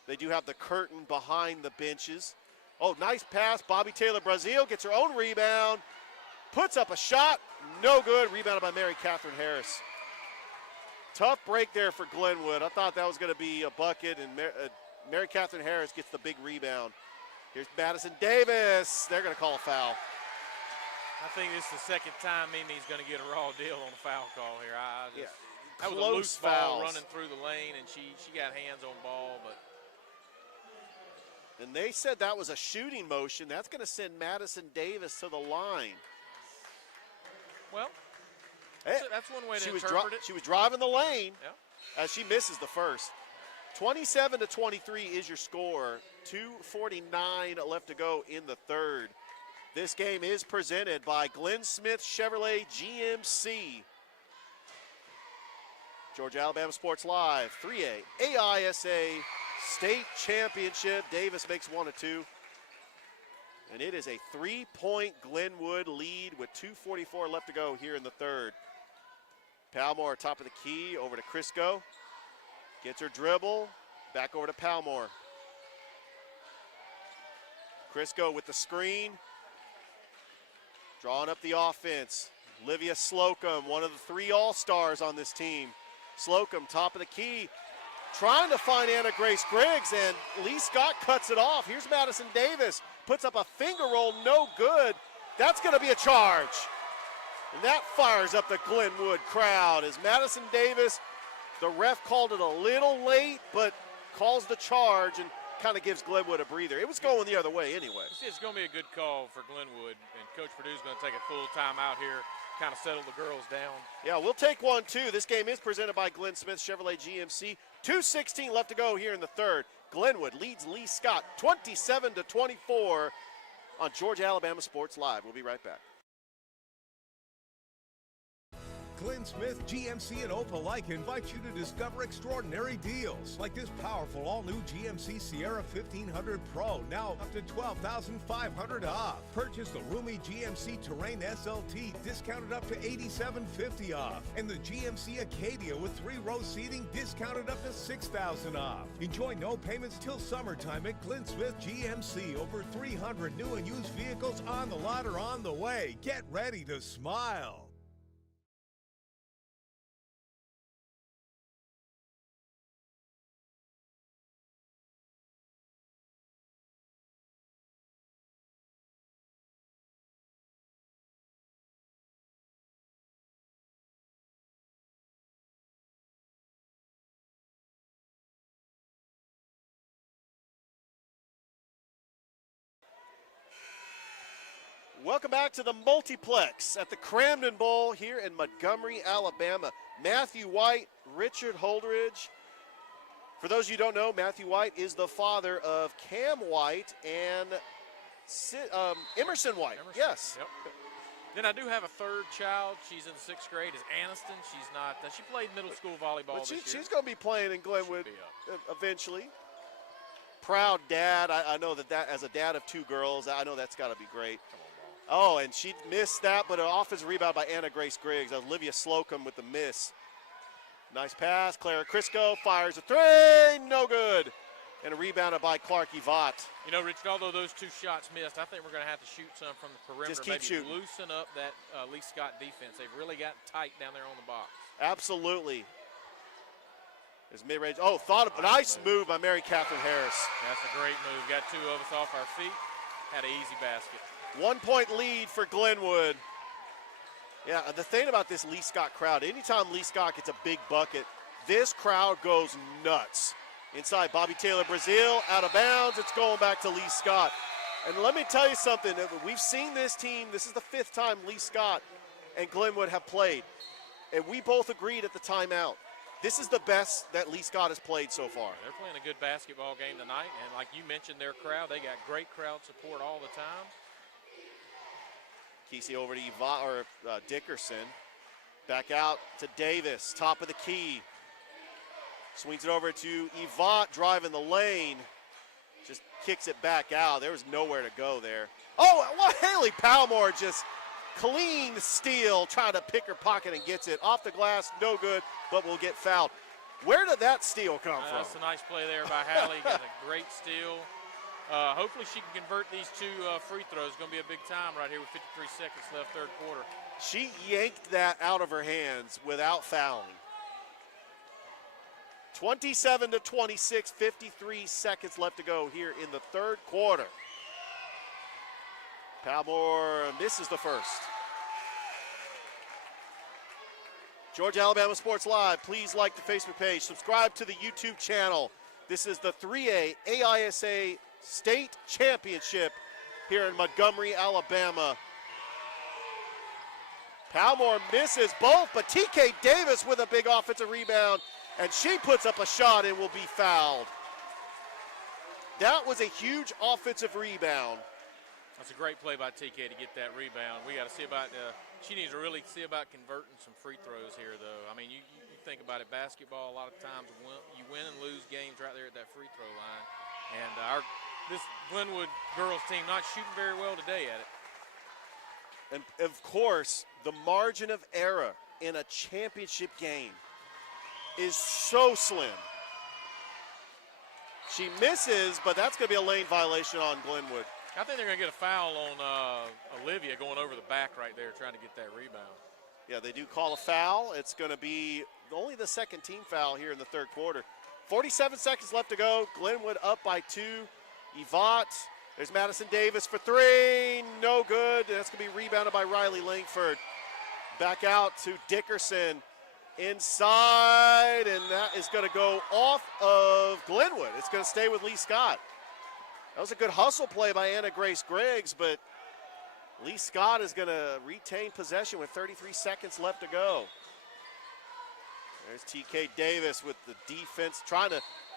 They do have the curtain behind the benches. Oh, nice pass. Bobby Taylor Brazil gets her own rebound. Puts up a shot. No good. Rebounded by Mary Catherine Harris. Tough break there for Glenwood. I thought that was going to be a bucket, and Mary Catherine Harris gets the big rebound. Here's Madison Davis. They're going to call a foul. I think this is the second time Mimi's going to get a raw deal on a foul call here. That was a Close loose ball fouls. running through the lane, and she got hands on ball, but And they said that was a shooting motion. That's going to send Madison Davis to the line. well, Hey, that's one way to she was interpret it. She was driving the lane Yeah. as she misses the first. 27-23 is your score. 2:49 left to go in the third. This game is presented by Glenn Smith Chevrolet GMC. Georgia Alabama Sports Live, 3A AISA State Championship. Davis makes 1 of 2. And it is a 3-point Glenwood lead with 2:44 left to go here in the third. Palmore, top of the key, over to Crisco. Gets her dribble, back over to Palmore. Crisco with the screen. Drawing up the offense. Olivia Slocum, one of the 3 all-stars on this team. Slocum, top of the key, trying to find Anna Grace Griggs, and Lee Scott cuts it off. Here's Madison Davis, puts up a finger roll, no good. That's going to be a charge. And that fires up the Glenwood crowd as Madison Davis, the ref called it a little late, but calls the charge and kind of gives Glenwood a breather. It was going the other way anyway. It's going to be a good call for Glenwood, and Coach Purdue's going to take a full timeout here, kind of settle the girls down. Yeah, we'll take one, too. This game is presented by Glenn Smith Chevrolet GMC. 2:16 left to go here in the third. Glenwood leads Lee Scott 27-24 on Georgia Alabama Sports Live. We'll be right back. Glenn Smith GMC in Opelika invites you to discover extraordinary deals like this powerful all-new GMC Sierra 1500 Pro, now up to $12,500 off. Purchase the roomy GMC Terrain SLT, discounted up to $8,750 off, and the GMC Acadia with 3-row seating, discounted up to $6,000 off. Enjoy no payments till summertime at Glenn Smith GMC. Over 300 new and used vehicles on the lot or on the way. Get ready to smile. Welcome back to the multiplex at the Cramden Bowl here in Montgomery, Alabama. Matthew White, Richard Holdridge. For those of you who don't know, Matthew White is the father of Cam White and Emerson White. Emerson, yes. Yep. Then I do have a third child. She's in the 6th grade. Is Aniston. She's not. She played middle school volleyball But this year. she's going to be playing in Glenwood Should be up. eventually. Proud dad. I know that as a dad of 2 girls, I know that's got to be great. Come on, ball. Oh, and she missed that, but an offensive rebound by Anna Grace Griggs. Olivia Slocum with the miss. Nice pass. Clara Crisco fires a 3. No good. And a rebounded by Clark Yvott. You know, Richard, although those 2 shots missed, I think we're going to have to shoot some from the perimeter. Just keep shooting. Loosen up that Lee Scott defense. They've really gotten tight down there on the box. Absolutely. There's mid-range. Oh, nice move by Mary Catherine Harris. That's a great move. Got 2 of us off our feet. Had an easy basket. 1-point lead for Glenwood. Yeah, the thing about this Lee Scott crowd, anytime Lee Scott gets a big bucket, this crowd goes nuts. Inside, Bobby Taylor Brazil, out of bounds. It's going back to Lee Scott. And let me tell you something. We've seen this team. This is the 5th time Lee Scott and Glenwood have played. And we both agreed at the timeout. This is the best that Lee Scott has played so far. They're playing a good basketball game tonight. And like you mentioned, their crowd, they got great crowd support all the time. Kesey over to Dickerson. Back out to Davis, top of the key. Swings it over to Yvonne, driving the lane. Just kicks it back out. There was nowhere to go there. Oh, well, Haley Palmore just clean steal, trying to pick her pocket and gets it. Off the glass, no good, but will get fouled. Where did that steal come from? That's a nice play there by Hallie. Got a great steal. Hopefully she can convert these 2 free throws. It's going to be a big time right here with 53 seconds left, 3rd quarter. She yanked that out of her hands without fouling. 27-26, 53 seconds left to go here in the 3rd quarter. Palmore misses the first. Georgia Alabama Sports Live. Please like the Facebook page. Subscribe to the YouTube channel. This is the 3A AISA State Championship here in Montgomery, Alabama. Palmore misses both, but TK Davis with a big offensive rebound, and she puts up a shot and will be fouled. That was a huge offensive rebound. That's a great play by TK to get that rebound. We got to see about, she needs to really see about converting some free throws here, though. I mean, you think about it, basketball, a lot of times you win and lose games right there at that free throw line. And this Glenwood girls team not shooting very well today at it. And, of course, the margin of error in a championship game is so slim. She misses, but that's going to be a lane violation on Glenwood. I think they're going to get a foul on Olivia going over the back right there trying to get that rebound. Yeah, they do call a foul. It's going to be only the second team foul here in the third quarter. 47 seconds left to go. Glenwood up by 2. Yvette. There's Madison Davis for 3. No good. That's going to be rebounded by Riley Langford. Back out to Dickerson. Inside, and that is going to go off of Glenwood. It's going to stay with Lee Scott. That was a good hustle play by Anna Grace Griggs, but Lee Scott is going to retain possession with 33 seconds left to go. There's TK Davis with the defense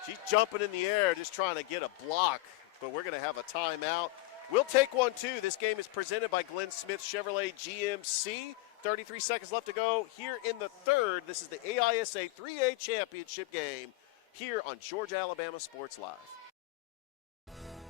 she's jumping in the air, just trying to get a block, but we're going to have a timeout. We'll take one too. This game is presented by Glenn Smith Chevrolet GMC. 33 seconds left to go here in the third. This is the AISA 3A championship game here on Georgia Alabama Sports Live.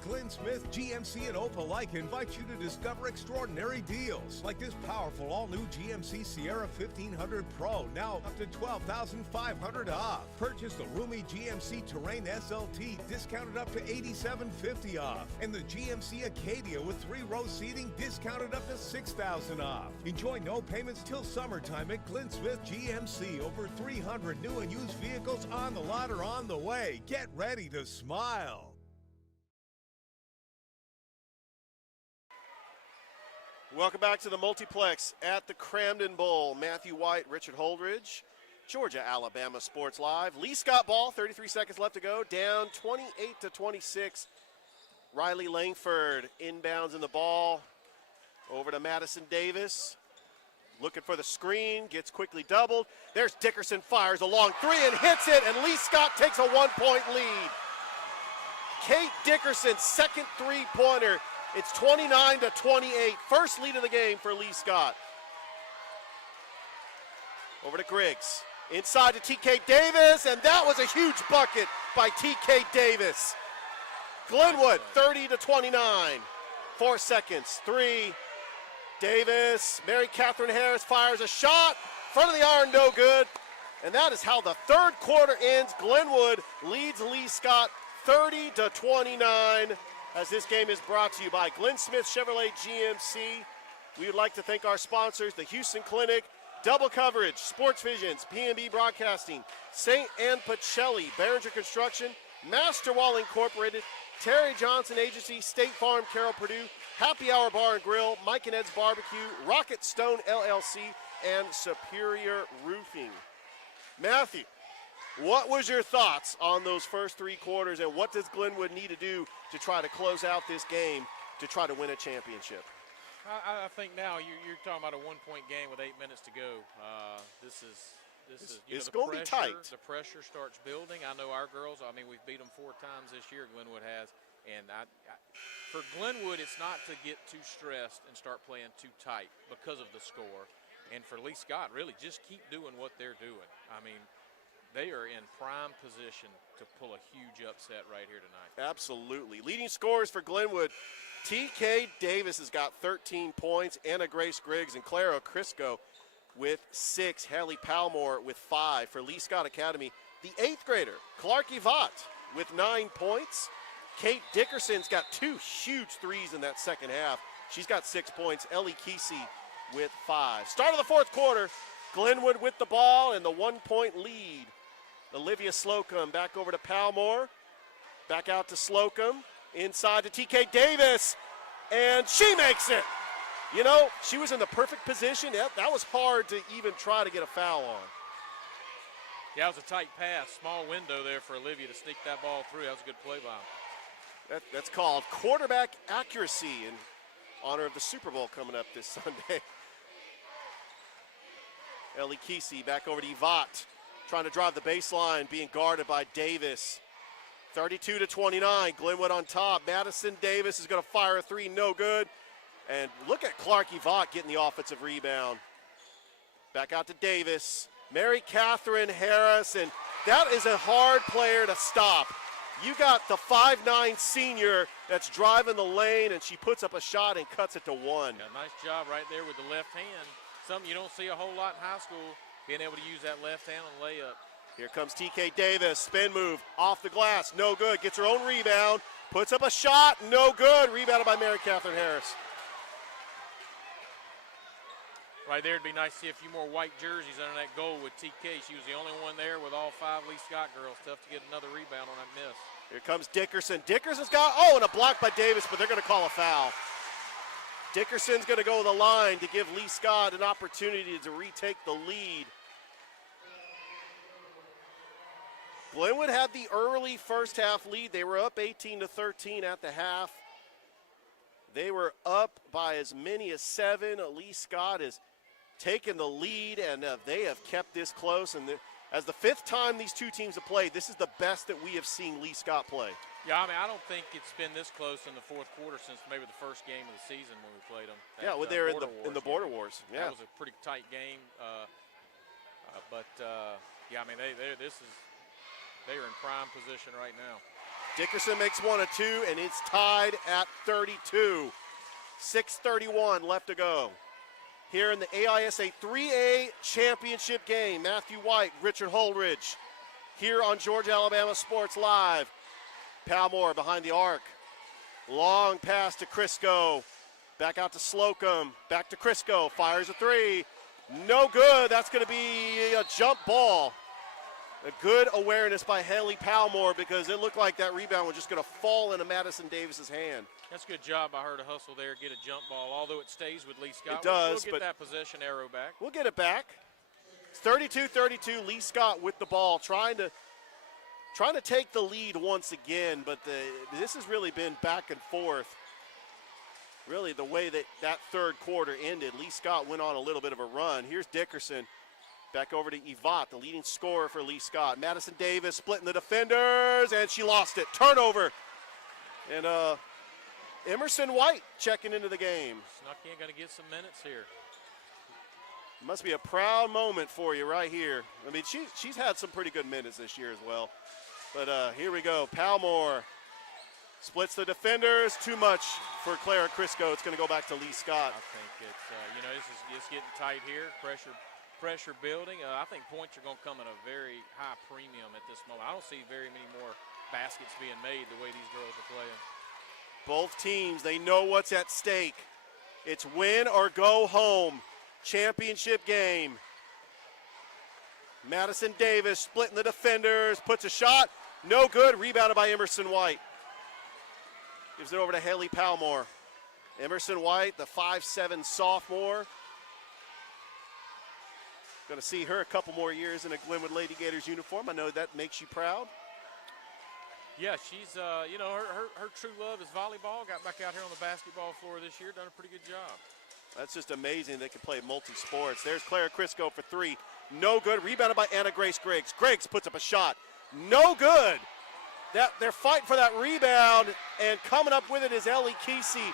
Glenn Smith GMC and Opelika invite you to discover extraordinary deals like this powerful all-new GMC Sierra 1500 Pro, now up to $12,500 off. Purchase the roomy GMC Terrain SLT, discounted up to $8,750 off, and the GMC Acadia with 3-row seating, discounted up to $6,000 off. Enjoy no payments till summertime at Glenn Smith GMC. Over 300 new and used vehicles on the lot or on the way. Get ready to smile. Welcome back to the multiplex at the Cramden Bowl. Matthew White, Richard Holdridge, Georgia Alabama Sports Live. Lee Scott ball, 33 seconds left to go, down 28-26. Riley Langford inbounds in the ball, over to Madison Davis. Looking for the screen, gets quickly doubled. There's Dickerson, fires a long 3 and hits it, and Lee Scott takes a 1-point lead. Kate Dickerson's second three-pointer. It's 29-28, first lead of the game for Lee Scott. Over to Griggs, inside to TK Davis, and that was a huge bucket by TK Davis. Glenwood, 30-29, 4 seconds, 3. Davis, Mary Catherine Harris fires a shot, front of the iron, no good. And that is how the third quarter ends. Glenwood leads Lee Scott 30-29. As this game is brought to you by Glenn Smith Chevrolet GMC. We would like to thank our sponsors, the Houston Clinic, Double Coverage, Sports Visions, P&B Broadcasting, St. Anne Pacelli, Behringer Construction, Master Wall Incorporated, Terry Johnson Agency, State Farm, Carroll Purdue, Happy Hour Bar and Grill, Mike and Ed's Barbecue, Rocket Stone LLC, and Superior Roofing. Matthew, what was your thoughts on those first 3 quarters, and what does Glenwood need to do to try to close out this game to try to win a championship? I think now you're talking about a 1-point game with 8 minutes to go. This is it's going to be tight. The pressure starts building. I know our girls, I mean, we've beat them 4 times this year, Glenwood has. And for Glenwood, it's not to get too stressed and start playing too tight because of the score. And for Lee Scott, really just keep doing what they're doing. I mean, they are in prime position to pull a huge upset right here tonight. Absolutely. Leading scorers for Glenwood, TK Davis has got 13 points, Anna Grace Griggs and Clara Crisco with 6, Hallie Palmore with 5. For Lee Scott Academy, the 8th grader, Clark Yvette with 9 points. Kate Dickerson's got 2 huge threes in that second half. She's got 6 points. Ellie Kesey with 5. Start of the fourth quarter, Glenwood with the ball and the 1-point lead. Olivia Slocum back over to Palmore. Back out to Slocum. Inside to TK Davis. And she makes it. You know, she was in the perfect position. That was hard to even try to get a foul on. Yeah, it was a tight pass, small window there for Olivia to sneak that ball through. That was a good play by him. That's called quarterback accuracy in honor of the Super Bowl coming up this Sunday. Ellie Kesey back over to Yvonne, trying to drive the baseline, being guarded by Davis. 32-29, Glenwood on top. Madison Davis is going to fire a three, no good. And look at Clark Yvonne getting the offensive rebound. Back out to Davis. Mary Catherine Harris, and that is a hard player to stop. You got the 5'9" senior that's driving the lane, and she puts up a shot and cuts it to one. Yeah, nice job right there with the left hand. Something you don't see a whole lot in high school, being able to use that left hand on layup. Here comes TK Davis, spin move, off the glass, no good. Gets her own rebound, puts up a shot, no good. Rebounded by Mary Catherine Harris. Right there, it'd be nice to see a few more white jerseys under that goal with TK. She was the only one there with all 5 Lee Scott girls. Tough to get another rebound on that miss. Here comes Dickerson. Dickerson's got, and a block by Davis, but they're going to call a foul. Dickerson's going to go to the line to give Lee Scott an opportunity to retake the lead. Glenwood had the early first half lead. They were up 18-13 at the half. They were up by as many as 7. Lee Scott is taken the lead, and they have kept this close. And as the 5th time these two teams have played, this is the best that we have seen Lee Scott play. Yeah, I mean, I don't think it's been this close in the 4th quarter since maybe the first game of the season when we played them. Yeah, when they were in the Border Wars. Yeah, that was a pretty tight game. Yeah, I mean, they are in prime position right now. Dickerson makes one of 2, and it's tied at 32. 6:31 left to go. Here in the AISA 3A championship game, Matthew White, Richard Holdridge, here on Georgia Alabama Sports Live. Palmore behind the arc. Long pass to Crisco. Back out to Slocum. Back to Crisco. Fires a 3. No good. That's going to be a jump ball. A good awareness by Haley Palmore because it looked like that rebound was just going to fall into Madison Davis's hand. That's a good job by her to hustle there, get a jump ball, although it stays with Lee Scott. It does, we'll get that possession arrow back. We'll get it back. It's 32-32, Lee Scott with the ball, trying to take the lead once again, but this has really been back and forth. Really, the way that 3rd quarter ended, Lee Scott went on a little bit of a run. Here's Dickerson. Back over to Yvonne, the leading scorer for Lee Scott. Madison Davis splitting the defenders, and she lost it. Turnover. And Emerson White checking into the game. Snuck in, going to get some minutes here. Must be a proud moment for you right here. I mean, she's had some pretty good minutes this year as well. But here we go. Palmore splits the defenders. Too much for Clara Crisco. It's going to go back to Lee Scott. I think it's getting tight here. Pressure building. I think points are going to come at a very high premium at this moment. I don't see very many more baskets being made the way these girls are playing. Both teams, they know what's at stake. It's win or go home. Championship game. Madison Davis splitting the defenders, puts a shot. No good. Rebounded by Emerson White. Gives it over to Haley Palmore. Emerson White, the 5'7" sophomore. Going to see her a couple more years in a Glenwood Lady Gators uniform. I know that makes you proud. Yeah, she's, her true love is volleyball. Got back out here on the basketball floor this year, done a pretty good job. That's just amazing they can play multi-sports. There's Clara Crisco for 3. No good. Rebounded by Anna Grace Griggs. Griggs puts up a shot. No good. They're fighting for that rebound, and coming up with it is Ellie Kesey.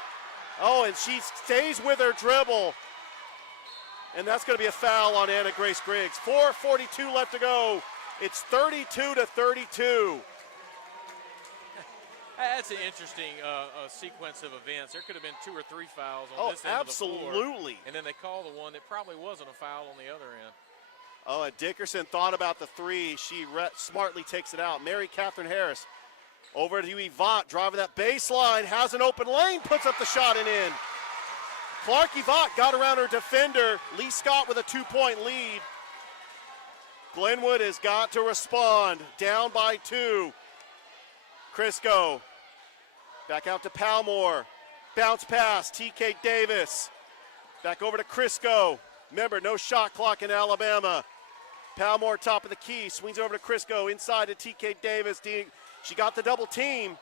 Oh, and she stays with her dribble. And that's going to be a foul on Anna Grace Griggs. 4:42 left to go. It's 32-32. That's an interesting sequence of events. There could have been 2 or 3 fouls on this end of the floor. Absolutely. And then they call the one that probably wasn't a foul on the other end. Oh, and Dickerson thought about the 3. She smartly takes it out. Mary Catherine Harris over to Yvonne, driving that baseline, has an open lane, puts up the shot and in. Clark Yvonne got around her defender. Lee Scott with a 2-point lead. Glenwood has got to respond. Down by 2. Crisco. Back out to Palmore. Bounce pass, TK Davis. Back over to Crisco. Remember, no shot clock in Alabama. Palmore, top of the key, swings over to Crisco, inside to TK Davis. She got the double team.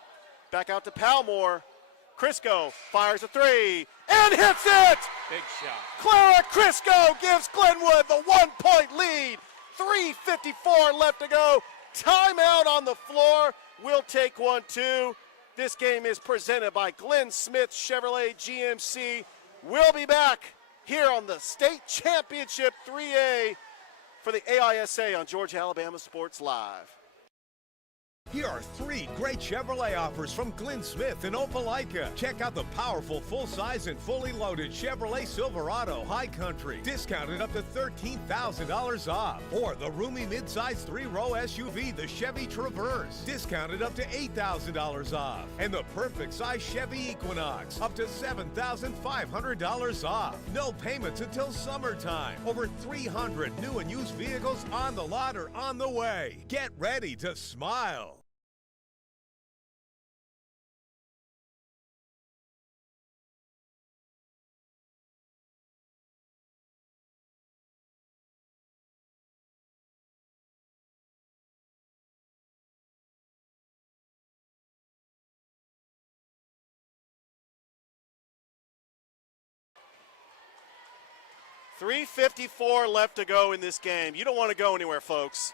Back out to Palmore. Crisco fires a three and hits it! Big shot. Clara Crisco gives Glenwood the 1-point lead. 3:54 left to go. Timeout on the floor. We'll take one, too. This game is presented by Glenn Smith Chevrolet GMC. We'll be back here on the state championship 3A for the AISA on Georgia Alabama Sports Live. Here are 3 great Chevrolet offers from Glenn Smith in Opelika. Check out the powerful full-size and fully loaded Chevrolet Silverado High Country, discounted up to $13,000 off. Or the roomy midsize 3-row SUV, the Chevy Traverse, discounted up to $8,000 off. And the perfect size Chevy Equinox, up to $7,500 off. No payments until summertime. Over 300 new and used vehicles on the lot or on the way. Get ready to smile. $3:54 left to go in this game. You don't want to go anywhere, folks.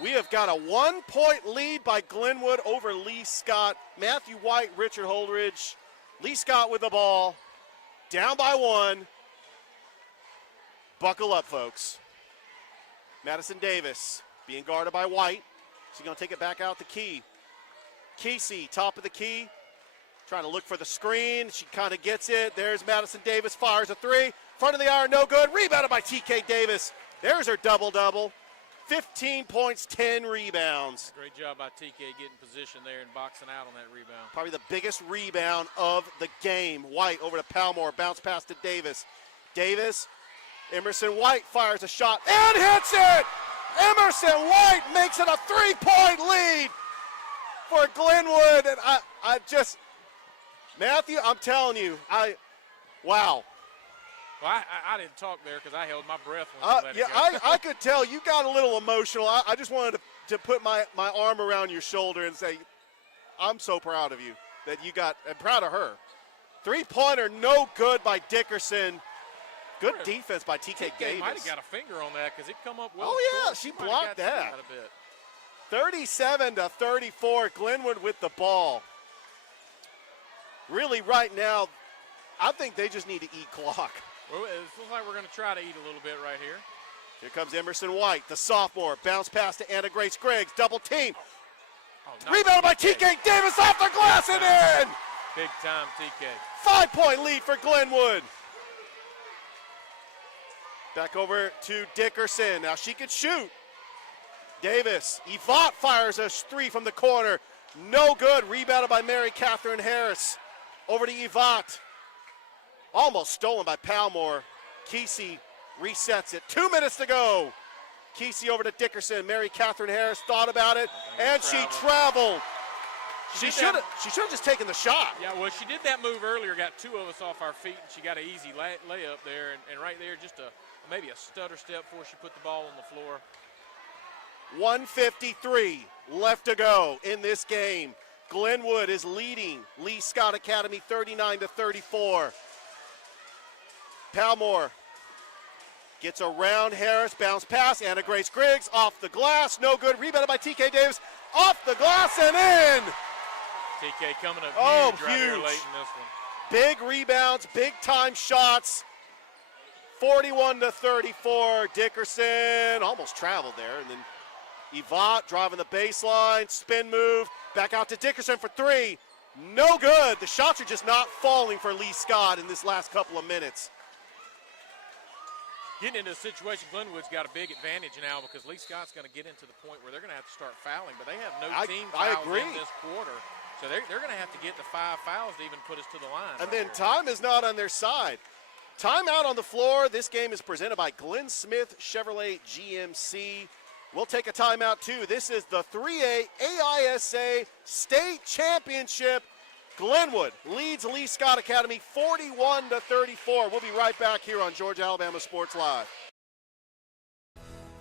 We have got a 1-point lead by Glenwood over Lee Scott. Matthew White, Richard Holdridge. Lee Scott with the ball. Down by 1. Buckle up, folks. Madison Davis being guarded by White. She's going to take it back out the key. Kesey, top of the key. Trying to look for the screen. She kind of gets it. There's Madison Davis, fires a three. Front of the iron, no good. Rebounded by TK Davis. There's her double-double. 15 points, 10 rebounds. Great job by TK getting position there and boxing out on that rebound. Probably the biggest rebound of the game. White over to Palmore, bounce pass to Davis. Davis, Emerson White fires a shot and hits it! Emerson White makes it a 3-point lead for Glenwood. And I just, Matthew, I'm telling you, wow. Well, I didn't talk there because I held my breath when you let it go. I could tell you got a little emotional. I just wanted to put my arm around your shoulder and say, I'm so proud of you that you got, and proud of her. 3-pointer, no good by Dickerson. Good defense by TK Davis. Might have got a finger on that because it come up well. Oh, yeah, short. she blocked that. A bit. 37-34, Glenwood with the ball. Really, right now, I think they just need to eat clock. Well, it looks like we're going to try to eat a little bit right here. Here comes Emerson White, the sophomore. Bounce pass to Anna Grace Griggs. Double team. Rebounded by TK Davis off the glass and in. Big time TK. 5-point lead for Glenwood. Back over to Dickerson. Now she can shoot. Davis. Yvonne fires a three from the corner. No good. Rebounded by Mary Catherine Harris. Over to Yvonne. Almost stolen by Palmore. Kesey resets it. 2 minutes to go. Kesey over to Dickerson. Mary Catherine Harris thought about it, and she traveled. She should have just taken the shot. Yeah, well, she did that move earlier, got 2 of us off our feet, and she got an easy layup there, and right there just maybe a stutter step before she put the ball on the floor. 1:53 left to go in this game. Glenwood is leading Lee Scott Academy 39-34. Palmore gets around Harris, bounce pass, Anna Grace Griggs off the glass, no good, rebounded by TK Davis, off the glass and in. TK coming up huge right here late in this one. Big rebounds, big time shots. 41-34, Dickerson almost traveled there, and then Yvonne driving the baseline, spin move, back out to Dickerson for 3, no good. The shots are just not falling for Lee Scott in this last couple of minutes. Getting into a situation, Glenwood's got a big advantage now because Lee Scott's going to get into the point where they're going to have to start fouling, but they have no team fouls in this quarter. So they're going to have to get to 5 fouls to even put us to the line. And then time is not on their side. Timeout on the floor. This game is presented by Glenn Smith Chevrolet GMC. We'll take a timeout too. This is the 3A AISA State Championship. Glenwood leads Lee Scott Academy 41-34. We'll be right back here on Georgia Alabama Sports Live.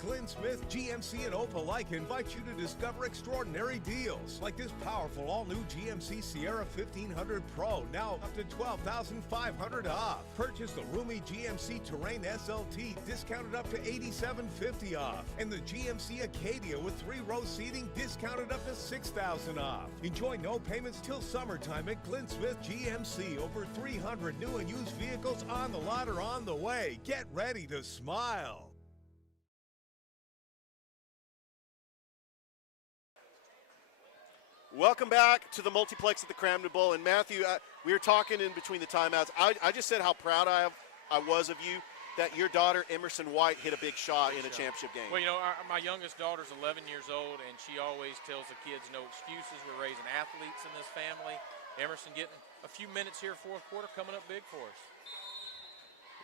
Glenn Smith GMC in Opelika invites you to discover extraordinary deals like this powerful all-new GMC Sierra 1500 Pro, now up to $12,500 off. Purchase the roomy GMC Terrain SLT, discounted up to $8,750 off. And the GMC Acadia with 3-row seating, discounted up to $6,000 off. Enjoy no payments till summertime at Glenn Smith GMC. Over 300 new and used vehicles on the lot or on the way. Get ready to smile. Welcome back to the multiplex at the Cramden Bowl. And Matthew, we were talking in between the timeouts. I just said how proud I was of you that your daughter, Emerson White, hit a big shot in a championship game. Well, you know, my youngest daughter's 11 years old, and she always tells the kids no excuses. We're raising athletes in this family. Emerson getting a few minutes here, fourth quarter, coming up big for us.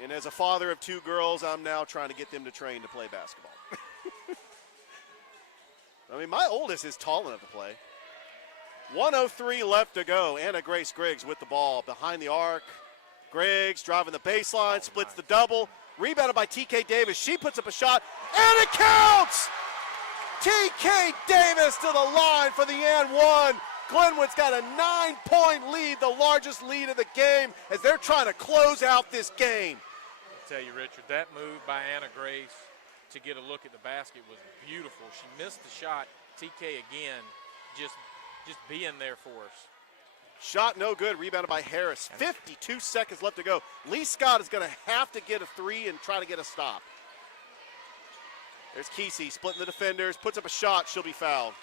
And as a father of 2 girls, I'm now trying to get them to train to play basketball. I mean, my oldest is tall enough to play. 1:03 left to go. Anna Grace Griggs with the ball behind the arc. Griggs driving the baseline, splits the double. Rebounded by TK Davis. She puts up a shot, and it counts! TK Davis to the line for the and one. Glenwood's got a 9-point lead, the largest lead of the game, as they're trying to close out this game. I'll tell you, Richard, that move by Anna Grace to get a look at the basket was beautiful. She missed the shot. TK again, just being there for us. Shot no good, rebounded by Harris. 52 seconds left to go. Lee Scott is going to have to get a 3 and try to get a stop. There's Kesey splitting the defenders, puts up a shot, she'll be fouled.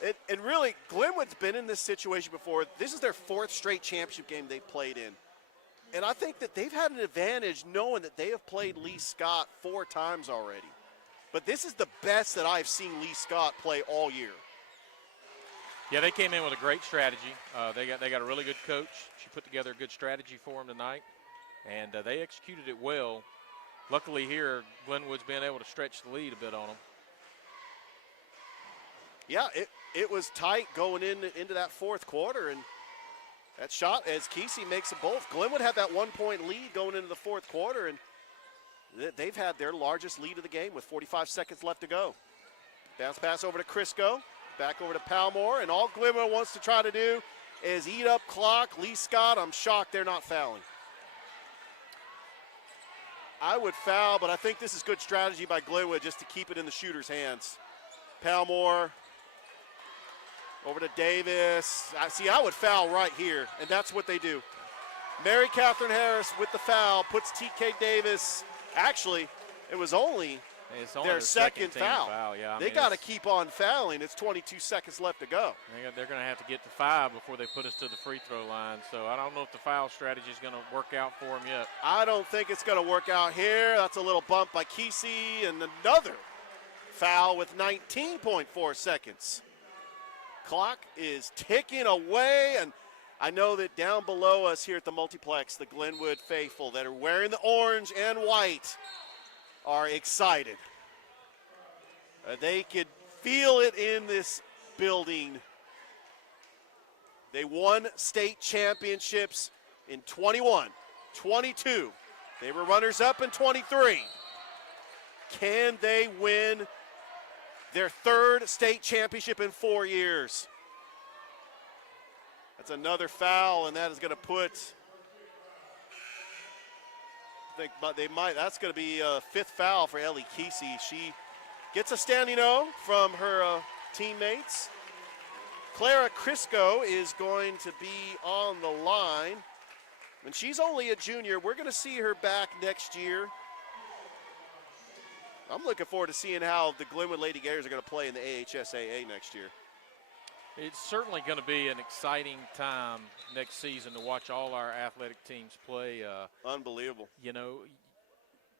Yeah. And really, Glenwood's been in this situation before. This is their 4th straight championship game they've played in. And I think that they've had an advantage knowing that they have played Lee Scott 4 times already. But this is the best that I've seen Lee Scott play all year. Yeah, they came in with a great strategy. They got a really good coach. She put together a good strategy for them tonight, and they executed it well. Luckily here, Glenwood's been able to stretch the lead a bit on them. Yeah, it was tight going into that 4th quarter, and that shot, as Kesey makes them both. Glenwood had that 1-point lead going into the 4th quarter, and they've had their largest lead of the game with 45 seconds left to go. Bounce pass over to Crisco. Back over to Palmore, and all Glenwood wants to try to do is eat up clock. Lee Scott, I'm shocked they're not fouling. I would foul, but I think this is good strategy by Glenwood just to keep it in the shooter's hands. Palmore over to Davis. I would foul right here, and that's what they do. Mary Catherine Harris with the foul puts TK Davis. Actually, it was only their second foul. Yeah, they got to keep on fouling. It's 22 seconds left to go. They're going to have to get to 5 before they put us to the free throw line. So I don't know if the foul strategy is going to work out for them yet. I don't think it's going to work out here. That's a little bump by Kesey, and another foul with 19.4 seconds. Clock is ticking away, and I know that down below us here at the multiplex, the Glenwood faithful that are wearing the orange and white are excited. They could feel it in this building. They won state championships in 21, 22. They were runners-up in 23. Can they win their 3rd state championship in 4 years? That's another foul, and that is going to put, that's going to be a 5th foul for Ellie Kesey. She gets a standing O from her teammates. Clara Crisco is going to be on the line. And she's only a junior. We're going to see her back next year. I'm looking forward to seeing how the Glenwood Lady Gators are going to play in the AHSAA next year. It's certainly going to be an exciting time next season to watch all our athletic teams play. Unbelievable. You know,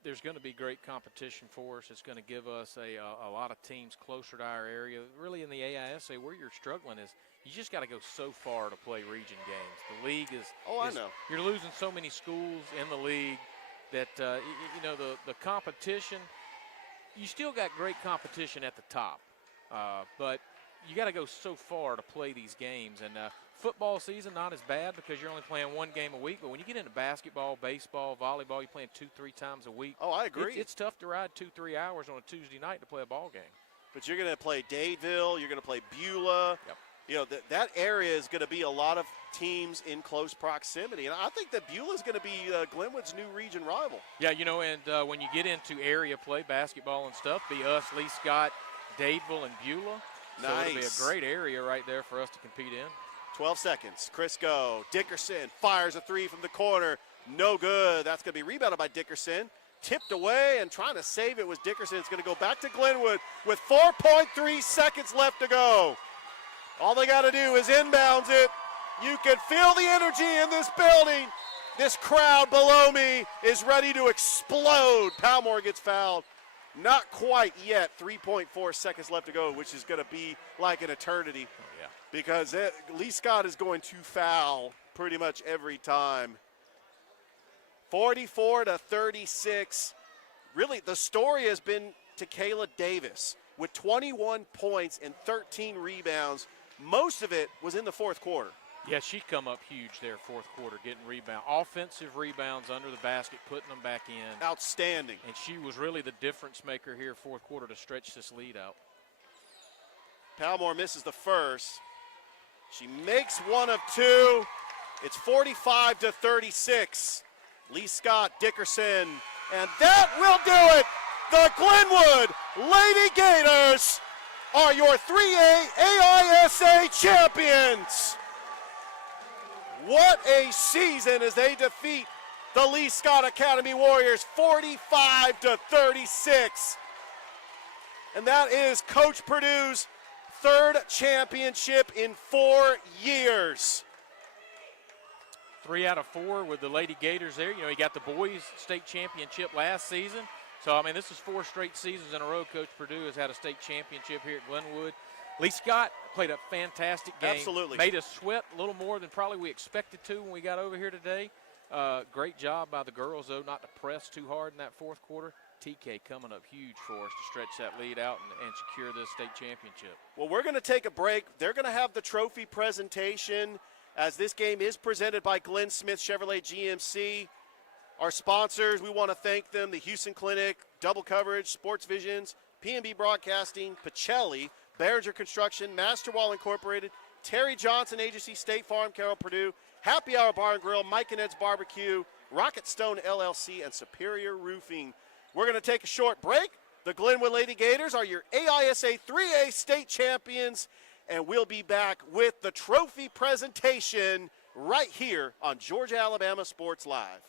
there's going to be great competition for us. It's going to give us a lot of teams closer to our area. Really in the AISA, where you're struggling is you just got to go so far to play region games. The league is I know. You're losing so many schools in the league that, you know, the competition, you still got great competition at the top. But you got to go so far to play these games. And football season, not as bad because you're only playing one game a week. But when you get into basketball, baseball, volleyball, you're playing 2-3 times a week. Oh, I agree. It's tough to ride 2-3 hours on a Tuesday night to play a ball game. But you're going to play Dadeville. You're going to play Beulah. Yep. You know, that area is going to be a lot of teams in close proximity. And I think that Beulah is going to be Glenwood's new region rival. Yeah, you know, and when you get into area play, basketball and stuff, be us, Lee Scott, Dadeville, and Beulah. So it'll be a great area right there for us to compete in. 12 seconds. Crisco. Dickerson fires a three from the corner. No good. That's going to be rebounded by Dickerson. Tipped away and trying to save it was Dickerson. It's going to go back to Glenwood with 4.3 seconds left to go. All they got to do is inbounds it. You can feel the energy in this building. This crowd below me is ready to explode. Palmore gets fouled. Not quite yet. 3.4 seconds left to go, which is going to be like an eternity. Oh, yeah. Because Lee Scott is going to foul pretty much every time. 44-36. Really, the story has been to Kayla Davis with 21 points and 13 rebounds. Most of it was in the fourth quarter. Yeah, she come up huge there fourth quarter, getting rebound. Offensive rebounds under the basket, putting them back in. Outstanding. And she was really the difference maker here fourth quarter to stretch this lead out. Palmore misses the first. She makes one of two. It's 45-36. Lee Scott, Dickerson, and that will do it. The Glenwood Lady Gators are your 3A AISA champions. What a season as they defeat the Lee Scott Academy Warriors 45-36. And that is Coach Purdue's third championship in 4 years. 3 out of 4 with the Lady Gators there. You know, he got the boys state championship last season. So, I mean, this is 4 straight seasons in a row Coach Purdue has had a state championship here at Glenwood. Lee Scott played a fantastic game. Absolutely. Made us sweat a little more than probably we expected to when we got over here today. Great job by the girls, though, not to press too hard in that fourth quarter. TK coming up huge for us to stretch that lead out and secure this state championship. Well, we're going to take a break. They're going to have the trophy presentation as this game is presented by Glenn Smith Chevrolet GMC. Our sponsors, we want to thank them, the Houston Clinic, Double Coverage, Sports Visions, P&B Broadcasting, Pacelli, Behringer Construction, Master Wall Incorporated, Terry Johnson Agency, State Farm, Carroll Purdue, Happy Hour Bar and Grill, Mike and Ed's Barbecue, Rocket Stone LLC, and Superior Roofing. We're going to take a short break. The Glenwood Lady Gators are your AISA 3A state champions, and we'll be back with the trophy presentation right here on Georgia Alabama Sports Live.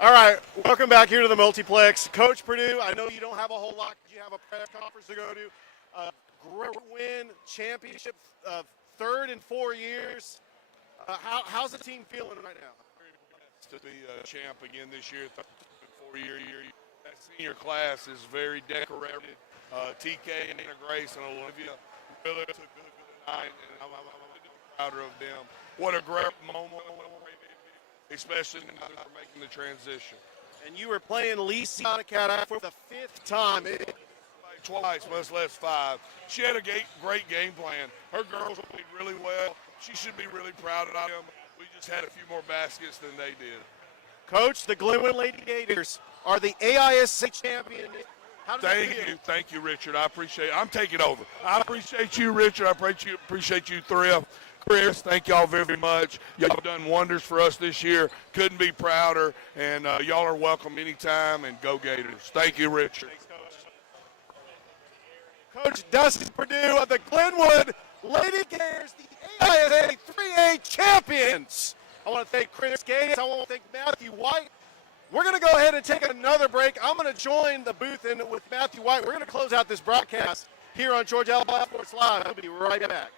All right, welcome back here to the multiplex. Coach Purdue, I know you don't have a whole lot. You have a press conference to go to. Great win, championship, third in 4 years. How's the team feeling right now? To be a champ again this year, 4-year. That senior class is very decorated. TK and Anna Grace and Olivia really took a good night, and I'm prouder of them. What a great moment, especially now that they're making the transition. And you were playing Lisa Academy for the 5th time. Twice, much less 5. She had a great game plan. Her girls played really well. She should be really proud of them. We just had a few more baskets than they did. Coach, the Glenwood Lady Gators are the AISA champion. Thank you, Richard. I appreciate it. I'm taking over. I appreciate you, Richard. I appreciate you, Thrift. Chris, thank y'all very much. Y'all have done wonders for us this year. Couldn't be prouder, and y'all are welcome anytime, and go Gators. Thank you, Richard. Thanks, Coach Dustin Purdue of the Glenwood Lady Gators, the AISA 3A champions. I want to thank Chris Gates. I want to thank Matthew White. We're going to go ahead and take another break. I'm going to join the booth in with Matthew White. We're going to close out this broadcast here on Georgia Alabama Sports Live. I'll be right back.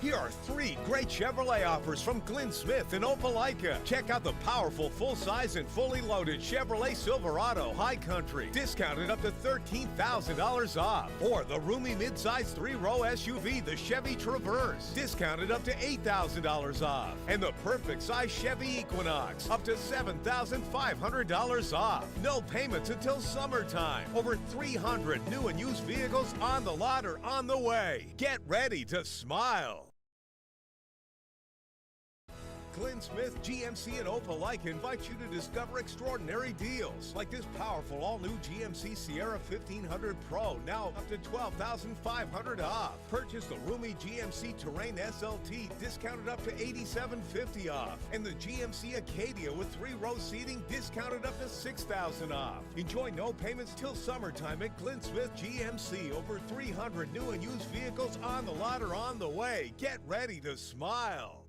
Here are 3 great Chevrolet offers from Glenn Smith in Opelika. Check out the powerful full-size and fully loaded Chevrolet Silverado High Country, discounted up to $13,000 off. Or the roomy midsize 3-row SUV, the Chevy Traverse, discounted up to $8,000 off. And the perfect size Chevy Equinox, up to $7,500 off. No payments until summertime. Over 300 new and used vehicles on the lot or on the way. Get ready to smile. Glenn Smith GMC in Opelika invites you to discover extraordinary deals like this powerful all-new GMC Sierra 1500 Pro, now up to $12,500 off. Purchase the roomy GMC Terrain SLT, discounted up to $8,750 off. And the GMC Acadia with 3-row seating, discounted up to $6,000 off. Enjoy no payments till summertime at Glenn Smith GMC. Over 300 new and used vehicles on the lot or on the way. Get ready to smile.